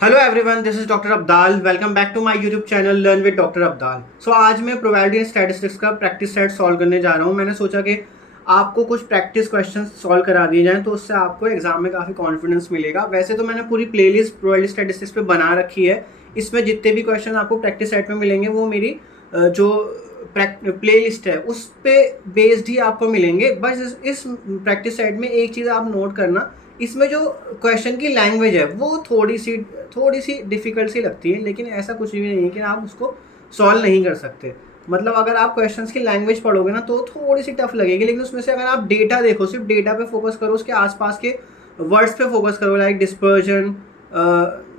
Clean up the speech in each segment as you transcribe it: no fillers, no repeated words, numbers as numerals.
Hello everyone, this is doctor Abdal. Welcome back to my YouTube channel learn with doctor Abdal. So आज मैं probability and statistics का practice set solve करने जा रहा हूँ। मैंने सोचा कि आपको कुछ प्रैक्टिस क्वेश्चन सॉल्व करा दिए जाएं तो उससे आपको एग्जाम में काफ़ी कॉन्फिडेंस मिलेगा। वैसे तो मैंने पूरी प्लेलिस्ट प्रोबेबिलिटी स्टैटिस्टिक्स पे बना रखी है। इसमें जितने भी क्वेश्चन आपको प्रैक्टिस सेट में मिलेंगे वो मेरी जो प्ले लिस्ट है उस पर बेस्ड ही आपको मिलेंगे। बस इस प्रैक्टिस सेट में एक चीज़ आप नोट करना, इसमें जो क्वेश्चन की लैंग्वेज है वो थोड़ी सी डिफ़िकल्ट सी लगती है, लेकिन ऐसा कुछ भी नहीं है कि आप उसको सॉल्व नहीं कर सकते। मतलब अगर आप क्वेश्चंस की लैंग्वेज पढ़ोगे ना तो थोड़ी सी टफ लगेगी, लेकिन उसमें से अगर आप डेटा देखो, सिर्फ डेटा पे फोकस करो, उसके आसपास के वर्ड्स पे फोकस करो, लाइक डिस्पर्जन,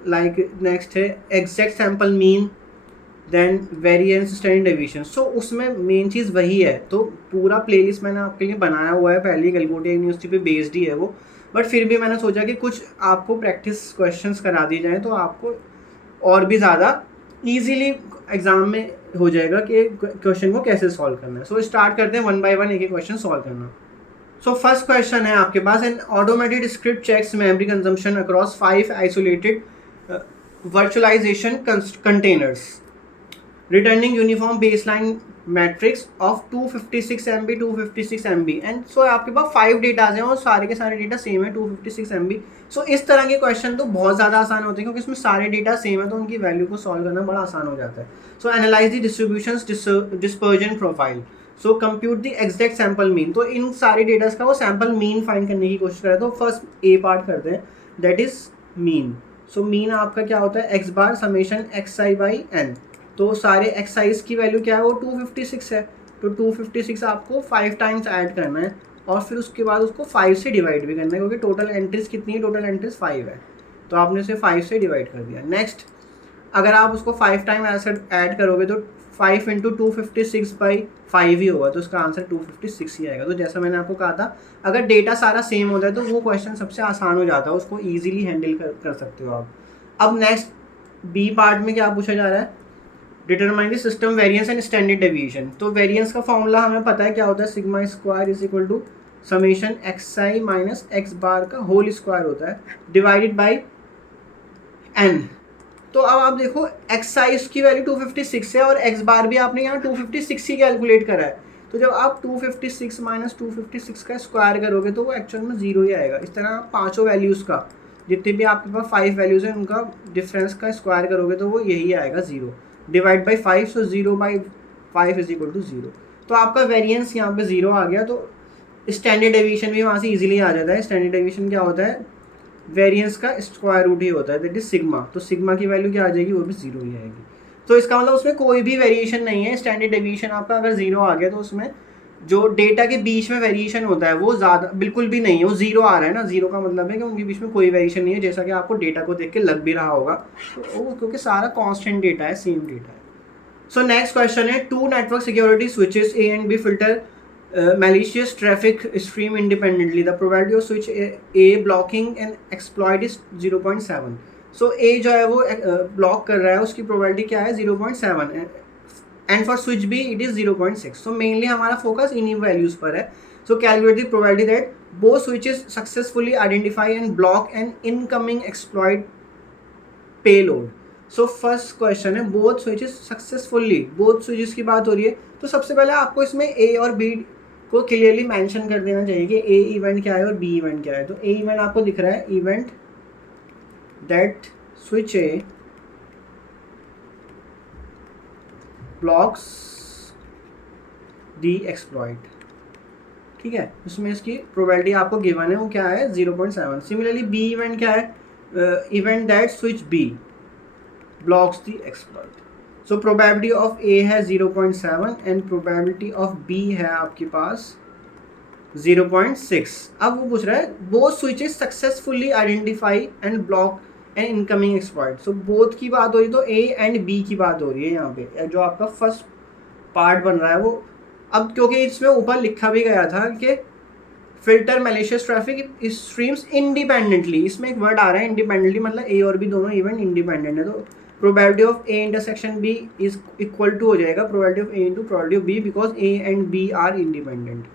लाइक नेक्स्ट है exact sample mean, then variance, standard deviation. So उसमें मेन चीज़ वही है। तो पूरा प्लेलिस्ट मैंने आपके लिए बनाया हुआ है, पहले गलगोटिया यूनिवर्सिटी पे बेस्ड ही है वो, बट फिर भी मैंने सोचा कि कुछ आपको प्रैक्टिस क्वेश्चंस करा दिए जाएँ तो आपको और भी ज़्यादा ईजीली एग्जाम में हो जाएगा कि क्वेश्चन को कैसे सॉल्व करना है। सो स्टार्ट करते हैं वन बाय वन एक एक क्वेश्चन सॉल्व करना। सो फर्स्ट क्वेश्चन है आपके पास, an automated script checks memory consumption across 5 isolated virtualization containers returning uniform baseline matrix of 256 MB 256 MB and so आपके पास 5 डेटाज हैं और सारे के सारे डेटा सेम है 256 MB। सो इस तरह के क्वेश्चन तो बहुत ज़्यादा आसान होते हैं क्योंकि इसमें सारे डेटा सेम है, तो उनकी वैल्यू को सॉल्व करना बड़ा आसान हो जाता है। So analyze the distributions dispersion profile, so compute the exact sample mean. तो इन सारे डेटाज का वो सैम्पल मीन फाइंड करने की कोशिश करें। तो फर्स्ट ए पार्ट करते हैं, that is mean. So mean आपका क्या होता है, x bar summation x i by n. तो सारे एक्साइज की वैल्यू क्या है, वो 256 है। तो 256 आपको 5 टाइम्स ऐड करना है और फिर उसके बाद उसको 5 से डिवाइड भी करना है, क्योंकि टोटल एंट्रीज कितनी है, टोटल एंट्रीज 5 है, तो आपने उसे 5 से डिवाइड कर दिया। नेक्स्ट अगर आप उसको 5 टाइम ऐसे ऐड करोगे तो 5 इंटू 256/5 ही होगा, तो उसका आंसर 256 ही आएगा। तो जैसा मैंने आपको कहा था, अगर डेटा सारा सेम होता है तो वो क्वेश्चन सबसे आसान हो जाता है, उसको ईजिली हैंडल कर सकते हो आप। अब नेक्स्ट बी पार्ट में क्या पूछा जा रहा है, determine the system variance and standard deviation. तो वेरिएंस का फॉर्मूला हमें पता है क्या होता है, sigma square is equal to summation x I minus x bar का होल स्क्वायर होता है डिवाइडेड बाई एन। तो अब आप देखो एक्स आई की वैल्यू 256 है और एक्स बार भी आपने यहाँ 256 ही कैलकुलेट करा है। तो जब आप 256 माइनस 256 का स्क्वायर करोगे तो वो एक्चुअल में 0 ही आएगा। इस तरह पाँचों वैल्यूज़ का, जितने भी आपके पास 5 वैल्यूज़ हैं उनका डिफरेंस का स्क्वायर करोगे तो वो यही आएगा 0 divide by 5। So 0/5 is equal to 0। तो आपका वेरिएंस यहाँ पे 0 आ गया। तो स्टैंडर्ड डेविएशन भी वहाँ से इजीली आ जाता है। स्टैंडर्ड डेविएशन क्या होता है, वेरिएंस का स्क्वायर रूट ही होता है, दैट इज सिग्मा। तो सिग्मा की वैल्यू क्या आ जाएगी, वो भी 0 ही आएगी। तो इसका मतलब उसमें कोई भी वेरिएशन नहीं है। स्टैंडर्ड डेविएशन आपका अगर 0 आ गया तो उसमें जो डेटा के बीच में वेरिएशन होता है वो ज़्यादा बिल्कुल भी नहीं है, वो 0 आ रहा है ना। 0 का मतलब है कि उनके बीच में कोई वेरिएशन नहीं है, जैसा कि आपको डेटा को देख के लग भी रहा होगा। तो वो क्योंकि सारा कांस्टेंट डेटा है, सेम डेटा है। सो नेक्स्ट क्वेश्चन है, two network security switches A and B filter malicious traffic stream independently. The probability of switch A blocking and exploit is 0.7. So A जो है वो ब्लॉक कर रहा है, उसकी प्रोबेबिलिटी क्या है 0.7 and for switch B it is 0.6. So mainly हमारा फोकस इन्हीं वैल्यूज़ पर है। So calculate the probability that both switches successfully identify and block an incoming exploit payload. So first question है, both switches successfully, both switches की बात हो रही है। तो सबसे पहले आपको इसमें ए और बी को क्लियरली मेंशन कर देना चाहिए कि ए इवेंट क्या है और बी इवेंट क्या है। तो ए इवेंट आपको दिख रहा है, event that switch A blocks the exploit, ठीक है। उसमें इसकी प्रोबेबिलिटी आपको गिवन है, वो क्या है 0.7। सिमिलरली बी इवेंट क्या है, event that switch B blocks the exploit. So probability of A है 0.7 एंड प्रोबेबिलिटी ऑफ बी है आपके पास 0.6। अब वो पूछ रहा है both switches successfully identify and block an incoming exploit. So both की बात हो रही है, तो ए एंड बी की बात हो रही है यहाँ पे, जो आपका फर्स्ट पार्ट बन रहा है वो। अब क्योंकि इसमें ऊपर लिखा भी गया था कि filter malicious traffic streams independently, इसमें एक वर्ड आ रहा है इंडिपेंडेंटली, मतलब ए और बी दोनों इवेंट इंडिपेंडेंट है। तो probability of A intersection B is equal to हो जाएगा probability of A into probability of B, because A and B are independent.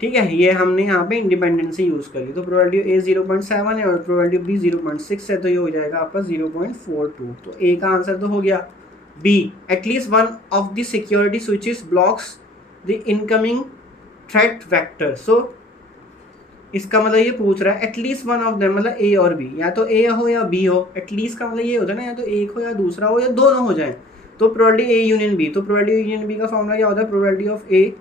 ठीक है, ये हमने यहाँ पे इंडिपेंडेंसी यूज़ कर ली। तो प्रोबेबिलिटी ए 0.7 है और प्रोबेबिलिटी बी 0.6 है, तो ये हो जाएगा आपका 0.42। तो ए का आंसर तो हो गया। B, at least one of the security switches blocks the incoming threat vector. So इसका मतलब ये पूछ रहा है एटलीस्ट वन ऑफ देम, मतलब ए और बी, या तो ए हो या बी हो। एटलीस्ट का मतलब ये होता है ना, या तो एक हो या दूसरा हो या दोनों हो जाए। तो प्रोबेबिलिटी ए यूनियन बी, तो प्रोबेबिलिटी यूनियन बी का फॉर्मूला क्या होता है, probability of A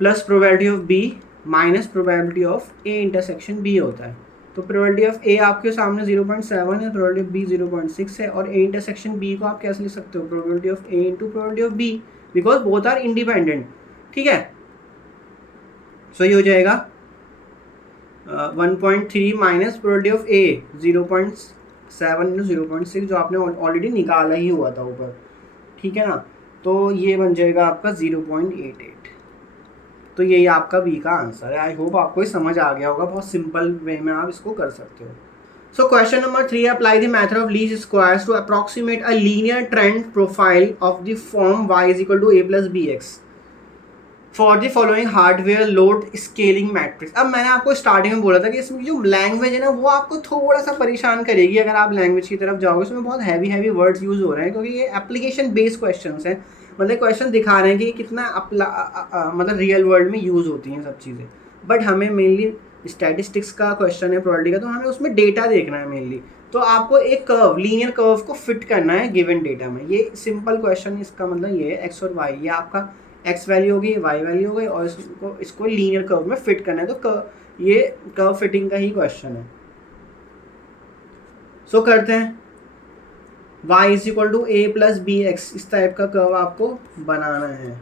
plus probability of B minus probability of A intersection B होता है। तो प्रोबेबिलिटी ऑफ ए आपके सामने 0.7 है, प्रोबेबिलिटी ऑफ बी 0.6 है, और ए इंटरसेक्शन बी को आप कैसे लिख सकते हो, probability of A into probability of B, because both are independent. ठीक है, सो ये हो जाएगा 1.3 minus probability of A 0.7 into 0.6, जो आपने ऑलरेडी निकाला ही हुआ था ऊपर। ठीक है ना, तो ये बन जाएगा आपका 0.88। तो यही आपका बी का आंसर है। आई होप आपको ये समझ आ गया होगा, बहुत सिंपल वे में आप इसको कर सकते हो। So question number 3, apply the method of least squares to approximate a linear trend profile of the form y is equal to a plus B x for the following hardware load scaling metrics. अब मैंने आपको starting में बोला था कि इसमें जो language है ना, वो आपको थोड़ा सा परेशान करेगी अगर आप लैंग्वेज की तरफ जाओगे। इसमें बहुत हैवी वर्ड्स यूज हो रहे हैं, क्योंकि ये एप्लीकेशन बेस्ड क्वेश्चंस हैं। मतलब क्वेश्चन दिखा रहे हैं कि कितना मतलब रियल वर्ल्ड में यूज़ होती हैं सब चीज़ें। बट हमें मेनली स्टैटिस्टिक्स का क्वेश्चन है, प्रोबेबिलिटी का, तो हमें उसमें डेटा देखना है मेनली। तो आपको एक कर्व, लीनियर कर्व को फिट करना है गिवन डेटा में। ये सिंपल क्वेश्चन, इसका मतलब ये है एक्स और वाई, ये आपका एक्स वैल्यू होगी, वाई वैल्यू हो गई, और इसको लीनियर कर्व में फिट करना है। तो ये कर्व फिटिंग का ही क्वेश्चन है। सो करते हैं, y is equal to A plus B x, इस टाइप का कर्व आपको बनाना है।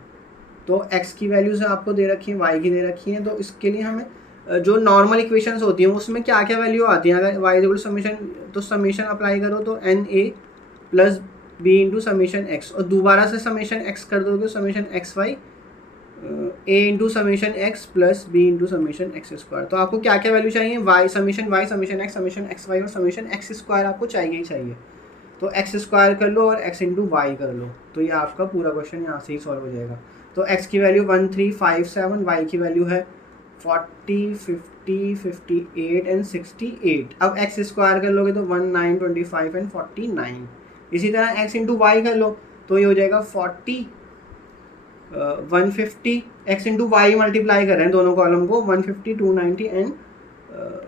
तो x की वैल्यूज आपको दे रखी है, y की दे रखी है। तो इसके लिए हमें जो नॉर्मल इक्वेशंस होती हैं उसमें क्या क्या वैल्यू आती हैं। अगर y is equal to summation, तो समीशन अप्लाई करो तो N A plus B into summation X, और दोबारा से समीशन एक्स कर दोगे summation x Y A into summation X plus B into summation x square. तो आपको क्या क्या वैल्यू चाहिए, वाई समीशन एक्स वाई और समीशन एक्स स्क्वायर आपको चाहिए ही चाहिए। तो एक्स स्क्वायर कर लो और एक्स इंटू वाई कर लो, तो ये आपका पूरा क्वेश्चन यहाँ से ही सॉल्व हो जाएगा। तो एक्स की वैल्यू 1357, वाई की वैल्यू है 40, 50, 58 एंड 68। अब एक्स स्क्वायर कर लोगे तो 19, 25 एंड 49। इसी तरह एक्स इंटू वाई कर लो तो ये हो जाएगा 40, 150। एक्स इंटू वाई मल्टीप्लाई कर रहे हैं दोनों कॉलम को, 150, 290 एंड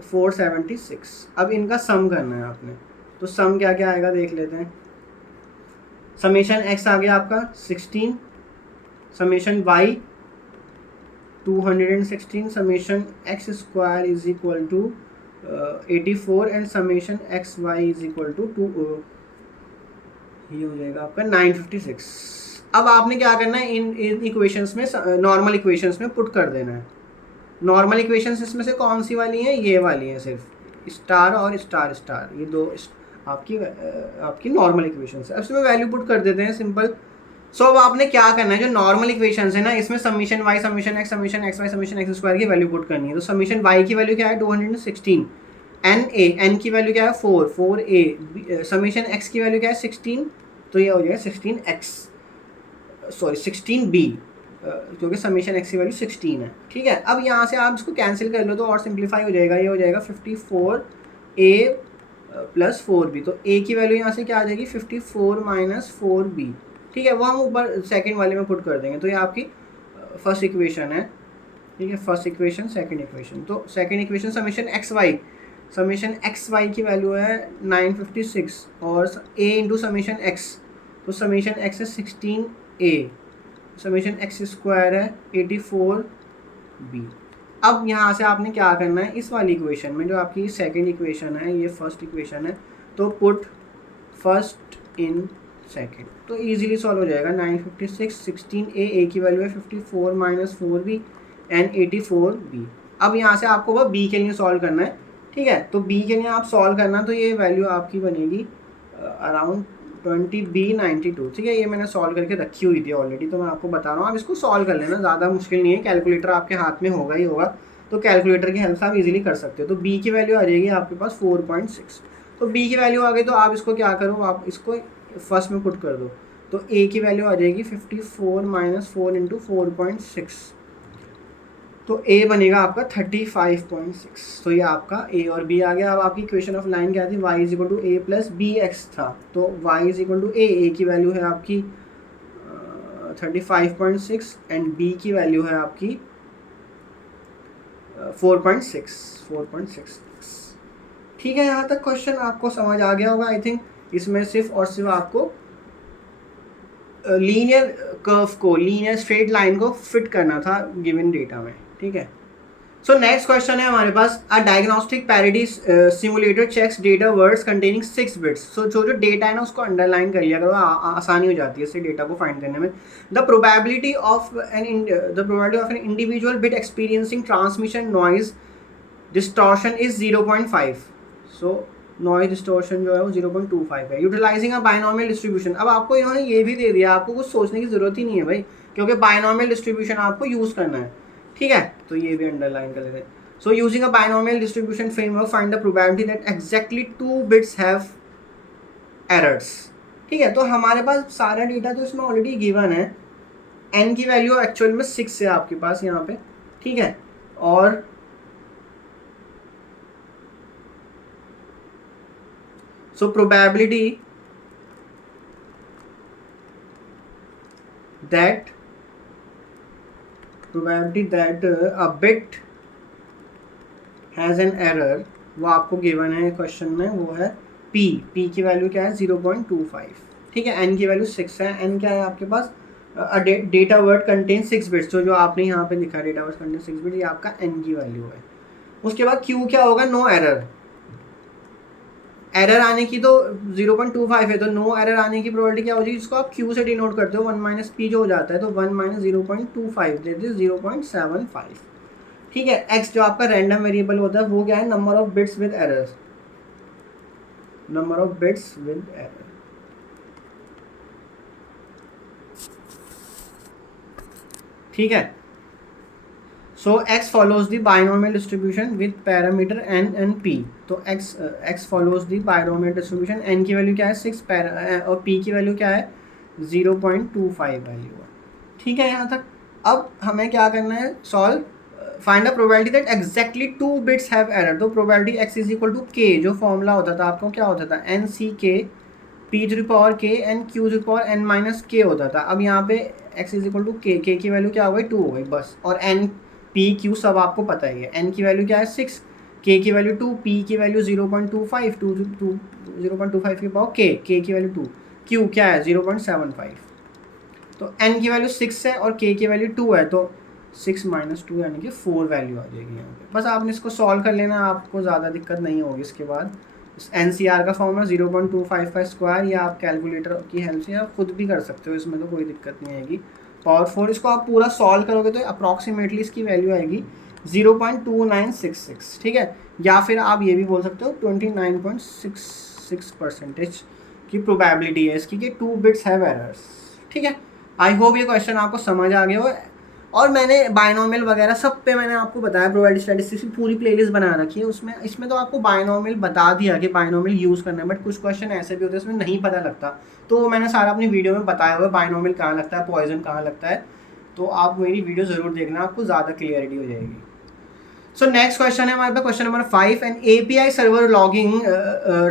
476। अब इनका सम करना है आपने, तो सम क्या क्या आएगा देख लेते हैं। समेशन एक्स आ गया आपका 16, summation y 216, summation x square is equal to 84 and summation x y is equal to 2, ये हो जाएगा आपका 956। अब आपने क्या करना है, इन इक्वेशंस में, नॉर्मल इक्वेशंस में पुट कर देना है। नॉर्मल इक्वेशंस इसमें से कौन सी वाली हैं, ये वाली हैं, सिर्फ स्टार और स्टार स्टार, ये दो आपकी नॉर्मल इक्वेशंस है। अब इसमें वैल्यू पुट कर देते हैं सिंपल। सो अब आपने क्या करना है, जो नॉर्मल इक्वेशंस है ना, इसमें summation y summation x y summation x square की वैल्यू पुट करनी है। तो समीशन वाई की वैल्यू क्या है 216, एन की वैल्यू क्या है 4 ए, समीशन एक्स की वैल्यू क्या है 16, तो ये हो जाएगा 16 बी, क्योंकि समीशन एक्स की वैल्यू 16 है। ठीक है, अब यहाँ से आप इसको कैंसिल कर लो तो और सिंप्लीफाई हो जाएगा। ये हो जाएगा 54 ए प्लस 4b। तो a की वैल्यू यहाँ से क्या आ जाएगी 54 माइनस 4b। ठीक है, वो हम ऊपर सेकंड वाले में पुट कर देंगे। तो ये आपकी फर्स्ट इक्वेशन है। ठीक है, फर्स्ट इक्वेशन, सेकंड इक्वेशन। तो second equation summation x y की वैल्यू है 956 और a इंटू समीशन एक्स, तो समीशन एक्स है 16a, समीशन एक्स स्क्वायर है 84b। अब यहाँ से आपने क्या करना है, इस वाली इक्वेशन में जो आपकी सेकंड इक्वेशन है, ये फर्स्ट इक्वेशन है, तो पुट फर्स्ट इन सेकंड, तो इजीली सॉल्व हो जाएगा। 956, 16a की वैल्यू है 54 माइनस 4b एंड 84b। अब यहाँ से आपको वह b के लिए सॉल्व करना है। ठीक है, तो b के लिए आप सॉल्व करना, तो ये वैल्यू आपकी बनेगी अराउंड 20b92। ठीक है, ये मैंने सॉल्व करके रखी हुई थी ऑलरेडी, तो मैं आपको बता रहा हूँ, आप इसको सॉल्व कर लेना, ज़्यादा मुश्किल नहीं है। कैलकुलेटर आपके हाथ में होगा ही होगा, तो कैलकुलेटर की हेल्प से आप इजीली कर सकते हो। तो b की वैल्यू आ जाएगी आपके पास 4.6। तो b की वैल्यू आ गई, तो आप इसको क्या करो, आप इसको फर्स्ट में पुट कर दो। तो a की वैल्यू आ जाएगी 54 माइनस 4 इंटू 4.6, तो ए बनेगा आपका 35.6। तो ये आपका ए और बी आ गया। अब आपकी इक्वेशन ऑफ लाइन क्या थी, y is equal to A plus B x था, तो y is equal to A की वैल्यू है आपकी 35.6 एंड बी की वैल्यू है आपकी 4.6। ठीक है, यहाँ तक क्वेश्चन आपको समझ आ गया होगा आई थिंक। इसमें सिर्फ और सिर्फ आपको लीनियर कर्व को, लीनियर स्ट्रेट लाइन को फिट करना था गिवन डेटा में। ठीक है, सो नेक्स्ट क्वेश्चन है हमारे पास, a diagnostic parity simulator checks data words containing 6 bits. सो जो डेटा है ना उसको अंडरलाइन कर लिया करो, आसानी हो जाती है इससे डेटा को फाइंड करने में। The probability of an individual bit experiencing transmission noise distortion is 0.5। So noise distortion जो है वो 0.25 है। यूटिलाइजिंग अ बायनॉमियल डिस्ट्रीब्यूशन, अब आपको इन्होंने ये भी दे दिया, आपको कुछ सोचने की जरूरत ही नहीं है भाई, क्योंकि बायनॉमियल डिस्ट्रीब्यूशन आपको यूज करना है। ठीक है, तो ये भी अंडरलाइन कर लेते हैं। So using a binomial distribution framework find the probability that exactly 2 bits have errors. ठीक है, तो हमारे पास सारा डेटा तो इसमें ऑलरेडी गिवन है। n की वैल्यू एक्चुअल में 6 है आपके पास यहाँ पे। ठीक है, और so probability that a bit has an error, वो आपको गिवन है क्वेश्चन में, वो है p की वैल्यू क्या है 0.25। ठीक है, n की वैल्यू 6 है। n क्या है आपके पास, डेटा वर्ड कंटेन 6 बिट्स, जो आपने यहाँ पे लिखा है डेटा वर्ड कंटेन 6 बिट्स, ये आपका n की वैल्यू है। उसके बाद q क्या होगा, नो एरर। एरर आने की तो 0.25 है, तो नो एरर आने की प्रोबेबिलिटी क्या हो जाएगी, जिसको आप q से डिनोट करते हो, 1 माइनस पी जो हो जाता है, तो 1 माइनस 0.25 दैट इज 0.75। ठीक है, x जो आपका रैंडम वेरिएबल होता है वो क्या है, number of bits with errors, number of bits with error. ठीक है, so x follows the binomial distribution with parameter n and p। तो x follows the binomial distribution, n की वैल्यू क्या है 6 और p की वैल्यू क्या है 0.25 वैल्यू है। ठीक है, यहाँ तक। अब हमें क्या करना है, solve find a probability that exactly 2 bits have error. तो probability x is equal to k, जो फॉर्मूला होता था आपको क्या होता था, n c k p to the power k and q to the power n minus k होता था। अब यहाँ पे x is equal to k की वैल्यू क्या हो गई 2 हो गई बस, और n p q सब आपको पता ही है। n की वैल्यू क्या है 6, k की वैल्यू 2, p की वैल्यू 0.25, 0.25 की पावर k की वैल्यू 2, q क्या है 0.75। तो n की वैल्यू 6 है और k की वैल्यू 2 है, तो 6 माइनस 2 यानी कि 4 वैल्यू आ जाएगी यहाँ पे। बस आपने इसको सॉल्व कर लेना, आपको ज़्यादा दिक्कत नहीं होगी। इसके बाद NCR का फॉर्मूला 0.25 का स्क्वायर, या आप कैलकुलेटर की हेल्प से आप खुद भी कर सकते हो, इसमें तो कोई दिक्कत नहीं आएगी। पावर 4 इसको आप पूरा सॉल्व करोगे तो अप्रॉक्सीमेटली इसकी वैल्यू आएगी 0.2966। ठीक है, या फिर आप ये भी बोल सकते हो 29.66% की प्रोबेबिलिटी है इसकी कि 2 बिट्स हैव एरर्स। ठीक है, आई होप ये क्वेश्चन आपको समझ आ गया हो। और मैंने बायनॉमियल वगैरह सब पे मैंने आपको बताया, प्रोबेबिलिटी स्टैटिस्टिक्स की पूरी प्लेलिस्ट बना रखी है, उसमें इसमें तो आपको बायनॉमियल बता दिया कि बायनॉमियल यूज़ करना है, बट कुछ क्वेश्चन ऐसे भी होते हैं इसमें नहीं पता लगता, तो मैंने सारा अपनी वीडियो में बताया हुआ है बायनॉमियल कहाँ लगता है, पॉइजन कहाँ लगता है। तो आप मेरी वीडियो ज़रूर देखना, आपको ज़्यादा क्लियरिटी हो जाएगी। सो नेक्स्ट क्वेश्चन है हमारे पास, question number 5। An API server logging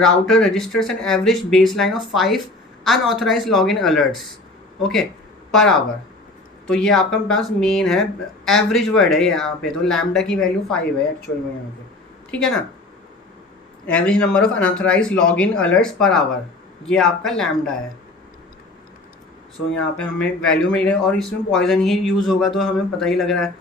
router registers an average baseline of 5 unauthorized login alerts okay per hour. तो ये आपका पास मेन है, एवरेज वर्ड है यहाँ पे, तो लैम्डा की वैल्यू 5 है एक्चुअल में यहाँ पे। ठीक है ना, average number of unauthorized login alerts per hour, ये आपका लैम्डा है। सो यहाँ पे हमें वैल्यू मिल गई, और इसमें पॉइजन ही यूज़ होगा तो हमें पता ही लग रहा है,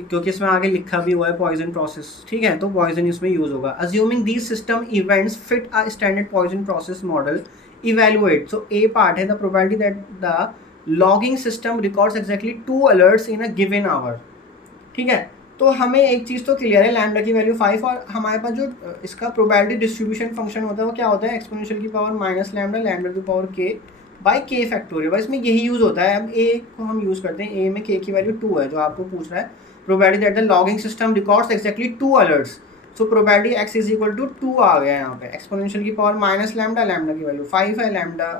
क्योंकि इसमें आगे लिखा भी हुआ है पॉइजन प्रोसेस। ठीक है, तो पॉइजन इसमें यूज़ होगा। Assuming these system events fit a standard Poisson process model, evaluate. So A part है the probability that the logging system records exactly 2 alerts in a given hour. ठीक है, तो हमें एक चीज़ तो क्लियर है, लैम्डा की वैल्यू 5, और हमारे पास जो इसका प्रोबेबिलिटी डिस्ट्रीब्यूशन फंक्शन होता है वो क्या होता है, एक्सपोनेंशियल की power minus lambda, lambda two power के बाई के फैक्टोरियल। बस इसमें यही यूज़ होता है। अब ए को हम यूज़ करते हैं, ए में के की वैल्यू 2 है, जो आपको पूछ रहा है probability that the logging system records exactly 2 alerts. So probability x is equal to 2 आ गया यहाँ पे, एक्सपोनेंशियल की पावर माइनस लैम्डा, लैम्डा की वैल्यू 5 है, लैम्डा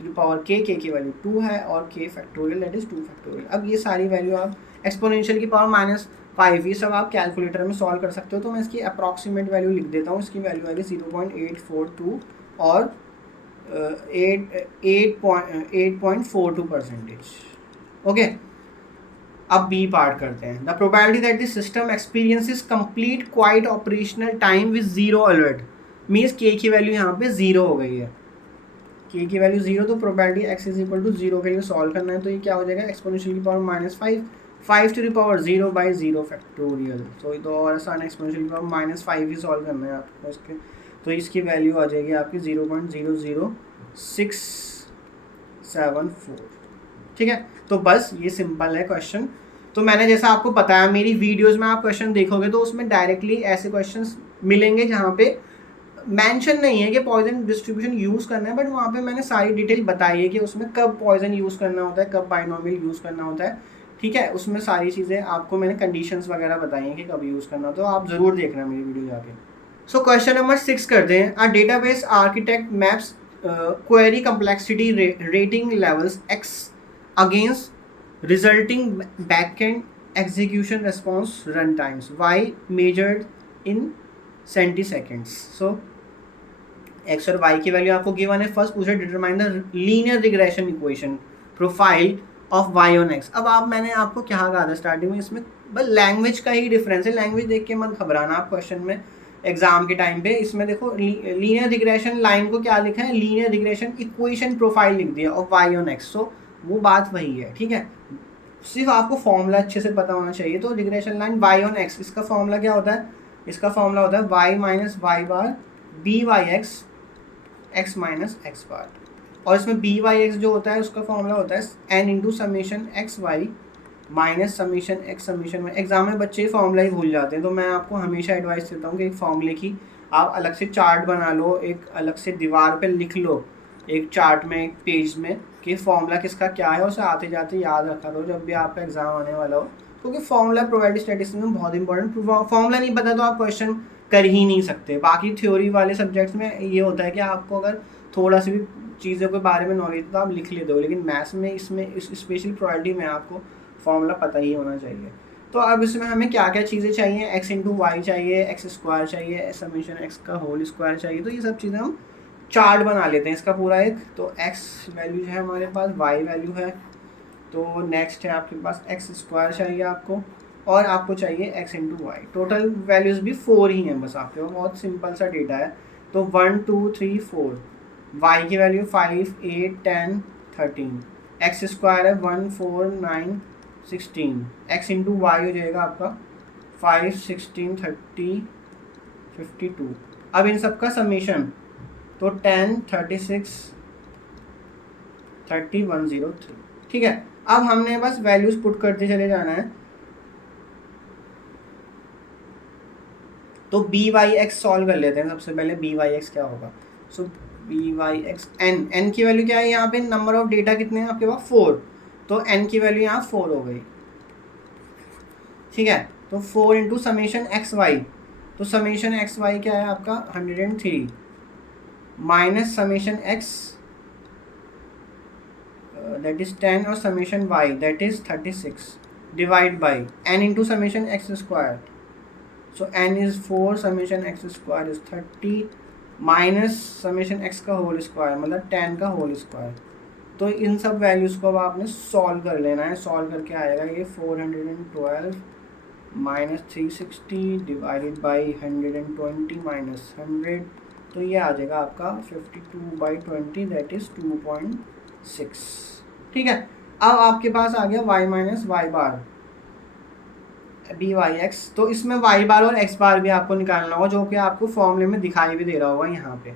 टू पावर के की वैल्यू 2 है, और के फैक्टोरियल दैट इज 2 फैक्टोरियल। अब ये सारी वैल्यू आप एक्सपोनेंशियल की पावर माइनस 5, ये सब आप कैलकुलेटर में सॉल्व कर सकते हो। तो मैं इसकी अप्रॉक्सीमेट वैल्यू लिख देता हूँ। इसकी वैल्यू आएगी 0.842 और 8.42%। ओके, अब बी पार्ट करते हैं। The probability that the system experiences complete quite operational time with zero alert, means के की वैल्यू यहाँ पे जीरो हो गई है। के की वैल्यू जीरो, तो probability x is equal to zero के लिए सॉल्व करना है। तो ये क्या हो जाएगा, एक्सपोनेंशियल की power -5, 5 to the power 0 by 0 factorial. तो ये तो और आसान, एक्सपोनेंशियल की पावर -5 ही सॉल्व करना है आपको इसके। तो इसकी वैल्यू आ जाएगी आपकी 0.00674। ठीक है, तो बस ये सिंपल है क्वेश्चन। तो मैंने जैसा आपको बताया, मेरी वीडियोस में आप क्वेश्चन देखोगे तो उसमें डायरेक्टली ऐसे क्वेश्चंस मिलेंगे जहाँ पे मेंशन नहीं है कि पॉइजन डिस्ट्रीब्यूशन यूज़ करना है, बट वहाँ पे मैंने सारी डिटेल बताई है कि उसमें कब पॉइजन यूज़ करना होता है, कब बाइनोमियल यूज़ करना होता है। ठीक है, उसमें सारी चीज़ें आपको मैंने कंडीशंस वगैरह बताई हैं कि कब यूज़ करना, तो आप ज़रूर देखना मेरी वीडियो जाके। सो क्वेश्चन नंबर 6 करते हैं। A database architect maps query complexity rating levels x against resulting backend execution response runtimes y measured in centiseconds। so x और y की वैल्यू आपको गिवन है। फर्स्ट पूछा determine the linear regression equation profile of y on x। अब आप, मैंने आपको क्या कहा था स्टार्टिंग में, इसमें बस लैंग्वेज का ही डिफरेंस है। लैंग्वेज देख के मत घबराना आप क्वेश्चन में एग्जाम के टाइम पे। इसमें देखो लीनियर रिग्रेशन लाइन को क्या लिखा है, लीनियर रिग्रेशन इक्वेशन प्रोफाइल लिख दिया ऑफ y ऑन x। सो वो बात वही है। ठीक है, सिर्फ आपको फॉर्मूला अच्छे से पता होना चाहिए। तो regression line y on x, इसका फॉर्मूला क्या होता है, इसका फॉर्मूला होता है y minus Y bar B Y X X minus x bar. और इसमें बी वाई एक्स जो होता है उसका फॉर्मूला होता है n into summation x y minus summation x summation y. Exam में बच्चे फॉर्मूला ही भूल जाते हैं, तो मैं आपको हमेशा एडवाइस देता हूँ कि एक फॉर्मूले की आप अलग से चार्ट बना लो, एक अलग से दीवार पे लिख लो, एक चार्ट में, एक पेज में, कि फॉर्मूला किसका क्या है, और उसे आते जाते याद रखा करो जब भी आपका एग्जाम आने वाला हो। क्योंकि फॉर्मूला प्रोबेबिलिटी स्टैटिस्टिक्स में बहुत इंपॉर्टेंट। फॉर्मूला नहीं पता तो आप क्वेश्चन कर ही नहीं सकते। बाकी थ्योरी वाले सब्जेक्ट्स में ये होता है कि आपको अगर थोड़ा सी भी चीज़ों के बारे में नॉलेज तो आप लिख लेते हो, लेकिन मैथ्स में, इसमें इस स्पेशल प्रोबेबिलिटी में आपको फॉर्मूला पता ही होना चाहिए। तो अब इसमें हमें क्या क्या चीज़ें चाहिए, एक्स इंटू वाई चाहिए, एक्स स्क्वायर चाहिए, समीशन एक्स का होल स्क्वायर चाहिए। तो ये सब चीज़ें हम चार्ट बना लेते हैं इसका पूरा एक। तो x वैल्यू है हमारे पास, y वैल्यू है, तो नेक्स्ट है आपके पास एक्स स्क्वायर चाहिए आपको, और आपको चाहिए x इंटू वाई। टोटल वैल्यूज़ भी 4 ही हैं बस आपके पास, बहुत सिंपल सा डेटा है। तो 1 2 3 4, y की वैल्यू 5 8 10 13, एक्स स्क्वायर है 1 4 9 16, x इंटू वाई हो जाएगा आपका 5 16 30 52। अब इन सब का समीशन, तो 10 36 30 103। ठीक है, अब हमने बस वैल्यूज पुट करते चले जाना है। तो बी वाई एक्स सॉल्व कर लेते हैं सबसे पहले। बी वाई एक्स क्या होगा, so B Y X N, N की वैल्यू क्या है यहाँ पे, नंबर ऑफ डेटा कितने हैं आपके पास 4, तो एन की वैल्यू यहाँ 4 हो गई। ठीक है, तो 4 इंटू समीशन एक्स वाई, तो समीशन एक्स वाई क्या है आपका 103 minus summation x that is 10 और summation y that is 36 divide by n into summation x square. So n is 4, summation x square is 30 minus summation x का whole square, मतलब 10 का whole square. तो इन सब values को अब आपने solve कर लेना है। सॉल्व करके आएगा ये 412 माइनस 360 डिवाइडेड बाई 120 माइनस 100, तो ये आ जाएगा आपका 52/20 दैट इज़ 2.6। ठीक है, अब आपके पास आ गया y minus Y bar B Y x. तो इसमें y बार और x बार भी आपको निकालना होगा, जो कि आपको फॉर्मूले में दिखाई भी दे रहा होगा यहाँ पे।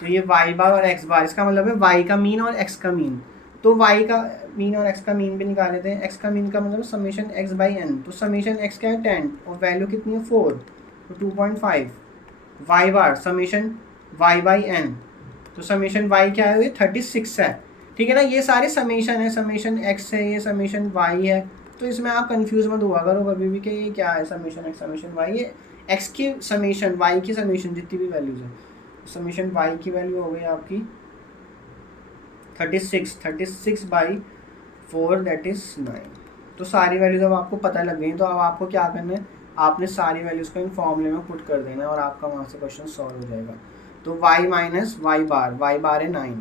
तो ये y बार और x बार, इसका मतलब है y का मीन और x का मीन। तो y का मीन और x का मीन भी निकाल लेते हैं। x का मीन का मतलब समीशन x बाई एन, तो समीशन x क्या है 10 और वैल्यू कितनी है 4, तो 2.5। y bar summation y by n, तो समीशन y क्या है, ये 36 है। ठीक है ना, ये सारे समीशन है, समीशन x है, ये समीशन y है। तो इसमें आप कंफ्यूज मत हुआ करो कभी भी कि ये क्या है समीशन x समीशन y। ये x की समीशन, y की समीशन, जितनी भी वैल्यूज है। समीशन y की वैल्यू हो गई आपकी 36 36 बाई 4 दैट इज 9। तो सारी वैल्यूज अब आपको पता लग गई, तो अब आपको क्या करना है, आपने सारी वैल्यूज़ को इन फॉर्मूले में पुट कर देना है और आपका वहाँ से क्वेश्चन सॉल्व हो जाएगा। तो y माइनस वाई बार है 9,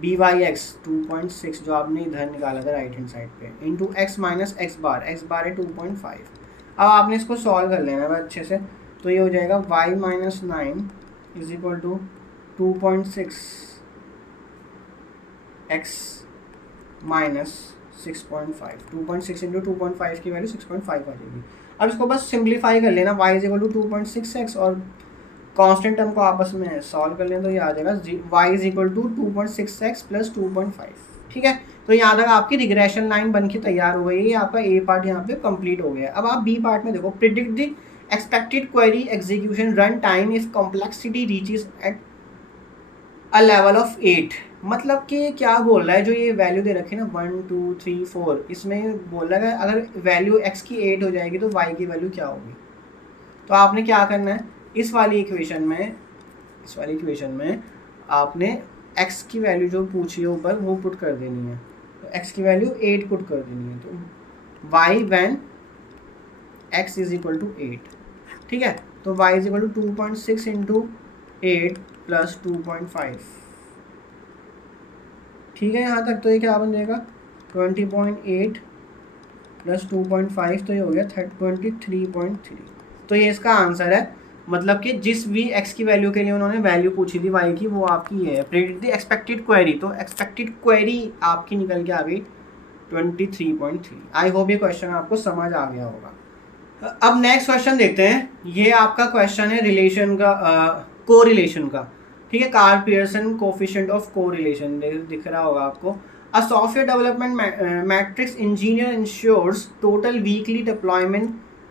बी वाई एक्स 2.6 जो आपने इधर निकाला था राइट हैंड साइड पे, इंटू एक्स माइनस एक्स बार है 2.5। अब आपने इसको सॉल्व कर लेना है अच्छे से, तो ये हो जाएगा y minus 9 is equal to 2.6 x minus 6.5, 2.6 into 2.5 की वैल्यू 6.5 आ जाएगी। अब इसको बस सिंप्लीफाई कर लेना, y is equal to 2.6x और कांस्टेंट टर्म को आपस में सॉल्व कर लें तो ये आ जाएगा y is equal to 2.6x plus 2.5। ठीक है, तो यहाँ तक आपकी रिग्रेशन लाइन बन के तैयार हो गई है, आपका ए पार्ट यहाँ पे कंप्लीट हो गया। अब आप बी पार्ट में देखो, predict the expected query execution run time if complexity reaches at a level of 8। मतलब कि क्या बोल रहा है, जो ये वैल्यू दे रखी है ना 1 2 3 4, इसमें बोल रहा है अगर वैल्यू x की 8 हो जाएगी तो y की वैल्यू क्या होगी। तो आपने क्या करना है, इस वाली इक्वेशन में आपने x की वैल्यू जो पूछी है ऊपर वो पुट कर देनी है, तो x की वैल्यू 8 पुट कर देनी है, तो y when x is equal to 8। ठीक है, तो y is equal to 2.6 into 8 plus 2.5। ठीक है, यहाँ तक तो ये क्या बन जाएगा 20.8 प्लस 2.5, तो ये हो गया 23.3। तो ये इसका आंसर है। मतलब कि जिस भी x की वैल्यू के लिए उन्होंने वैल्यू पूछी थी y की, वो आपकी ये है, प्रिडिक्ट द एक्सपेक्टेड क्वेरी। तो एक्सपेक्टेड क्वेरी आपकी निकल के आ गई 23.3। आई होप ये क्वेश्चन आपको समझ आ गया होगा। अब नेक्स्ट क्वेश्चन देखते हैं। ये आपका क्वेश्चन है रिलेशन का, कोरिलेशन का। ठीक है, Karl Pearson coefficient of correlation दिख रहा होगा आपको। A software development metrics engineer ensures total weekly deployment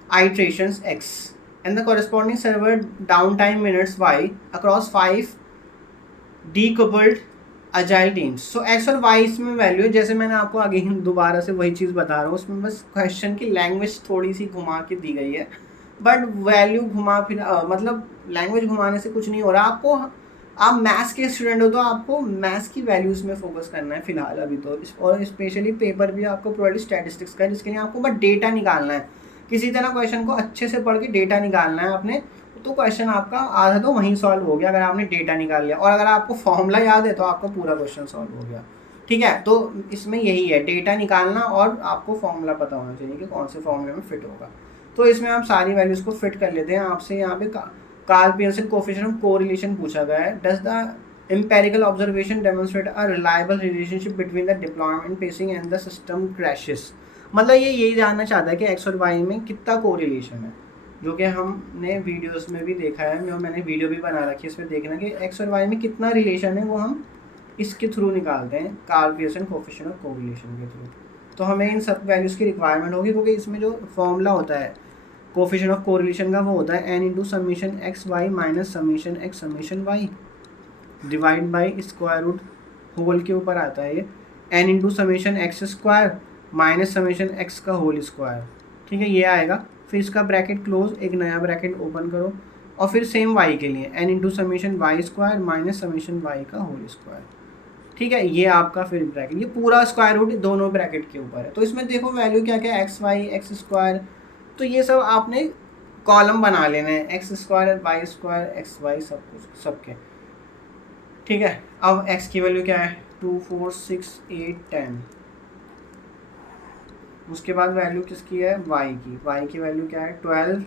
iterations x and the corresponding server downtime minutes y across 5 decoupled agile teams। so x और y इसमें value है, जैसे मैंने आपको आगे दोबारा से वही चीज़ बता रहा हूँ, उसमें बस क्वेश्चन की लैंग्वेज थोड़ी सी घुमा के दी गई है, बट वैल्यू घुमा फिर मतलब लैंग्वेज घुमाने से कुछ नहीं हो रहा। आपको, आप मैथ्स के स्टूडेंट हो तो आपको मैथ्स की वैल्यूज़ में फोकस करना है फिलहाल अभी तो, और स्पेशली पेपर भी आपको प्रोवाइड स्टैटिस्टिक्स का है, जिसके लिए आपको बस डेटा निकालना है। किसी तरह क्वेश्चन को अच्छे से पढ़ के डेटा निकालना है आपने, तो क्वेश्चन आपका आधा तो वहीं सॉल्व हो गया अगर आपने डेटा निकाल लिया, और अगर आपको फॉर्मूला याद है तो आपका पूरा क्वेश्चन सॉल्व हो गया। ठीक है, तो इसमें यही है, डेटा निकालना और आपको फॉर्मूला पता होना चाहिए कि कौन से फॉर्मूले में फिट होगा। तो इसमें आप सारी वैल्यूज़ को फिट कर लेते हैं। आपसे यहाँ पे Karl Pearson coefficient of correlation पूछा गया है। Does the empirical observation demonstrate a reliable relationship between the deployment pacing and the system crashes। मतलब ये यही जानना चाहता है कि x और y में कितना कोरिलेशन है, जो कि हमने वीडियोस में भी देखा है, मैंने वीडियो भी बना रखी है, इसमें देखना कि x और y में कितना रिलेशन है, वो हम इसके थ्रू निकालते हैं, Karl Pearson coefficient of correlation के थ्रू। तो हमें इन सब वैल्यूज़ की रिक्वायरमेंट होगी, क्योंकि इसमें जो फॉर्मूला होता है कोफिशिएंट ऑफ कोरिलेशन का, वो होता है n into summation x y minus summation x summation y divide by square root whole के ऊपर आता है ये n into summation x square minus summation x का होल स्क्वायर। ठीक है, ये आएगा, फिर इसका ब्रैकेट क्लोज, एक नया ब्रैकेट ओपन करो, और फिर सेम y के लिए n into summation y square minus summation y का होल स्क्वायर। ठीक है, ये आपका फिर ब्रैकेट, ये पूरा स्क्वायर रूट दोनों ब्रैकेट के ऊपर है। तो इसमें देखो वैल्यू क्या क्या, एक्स वाई एक्स स्क्वायर, तो ये सब आपने कॉलम बना लेना है, x square y square x y सब कुछ सबके। ठीक है, अब x की वैल्यू क्या है 2 4 6 8 10। उसके बाद वैल्यू किसकी है y की वैल्यू क्या है 12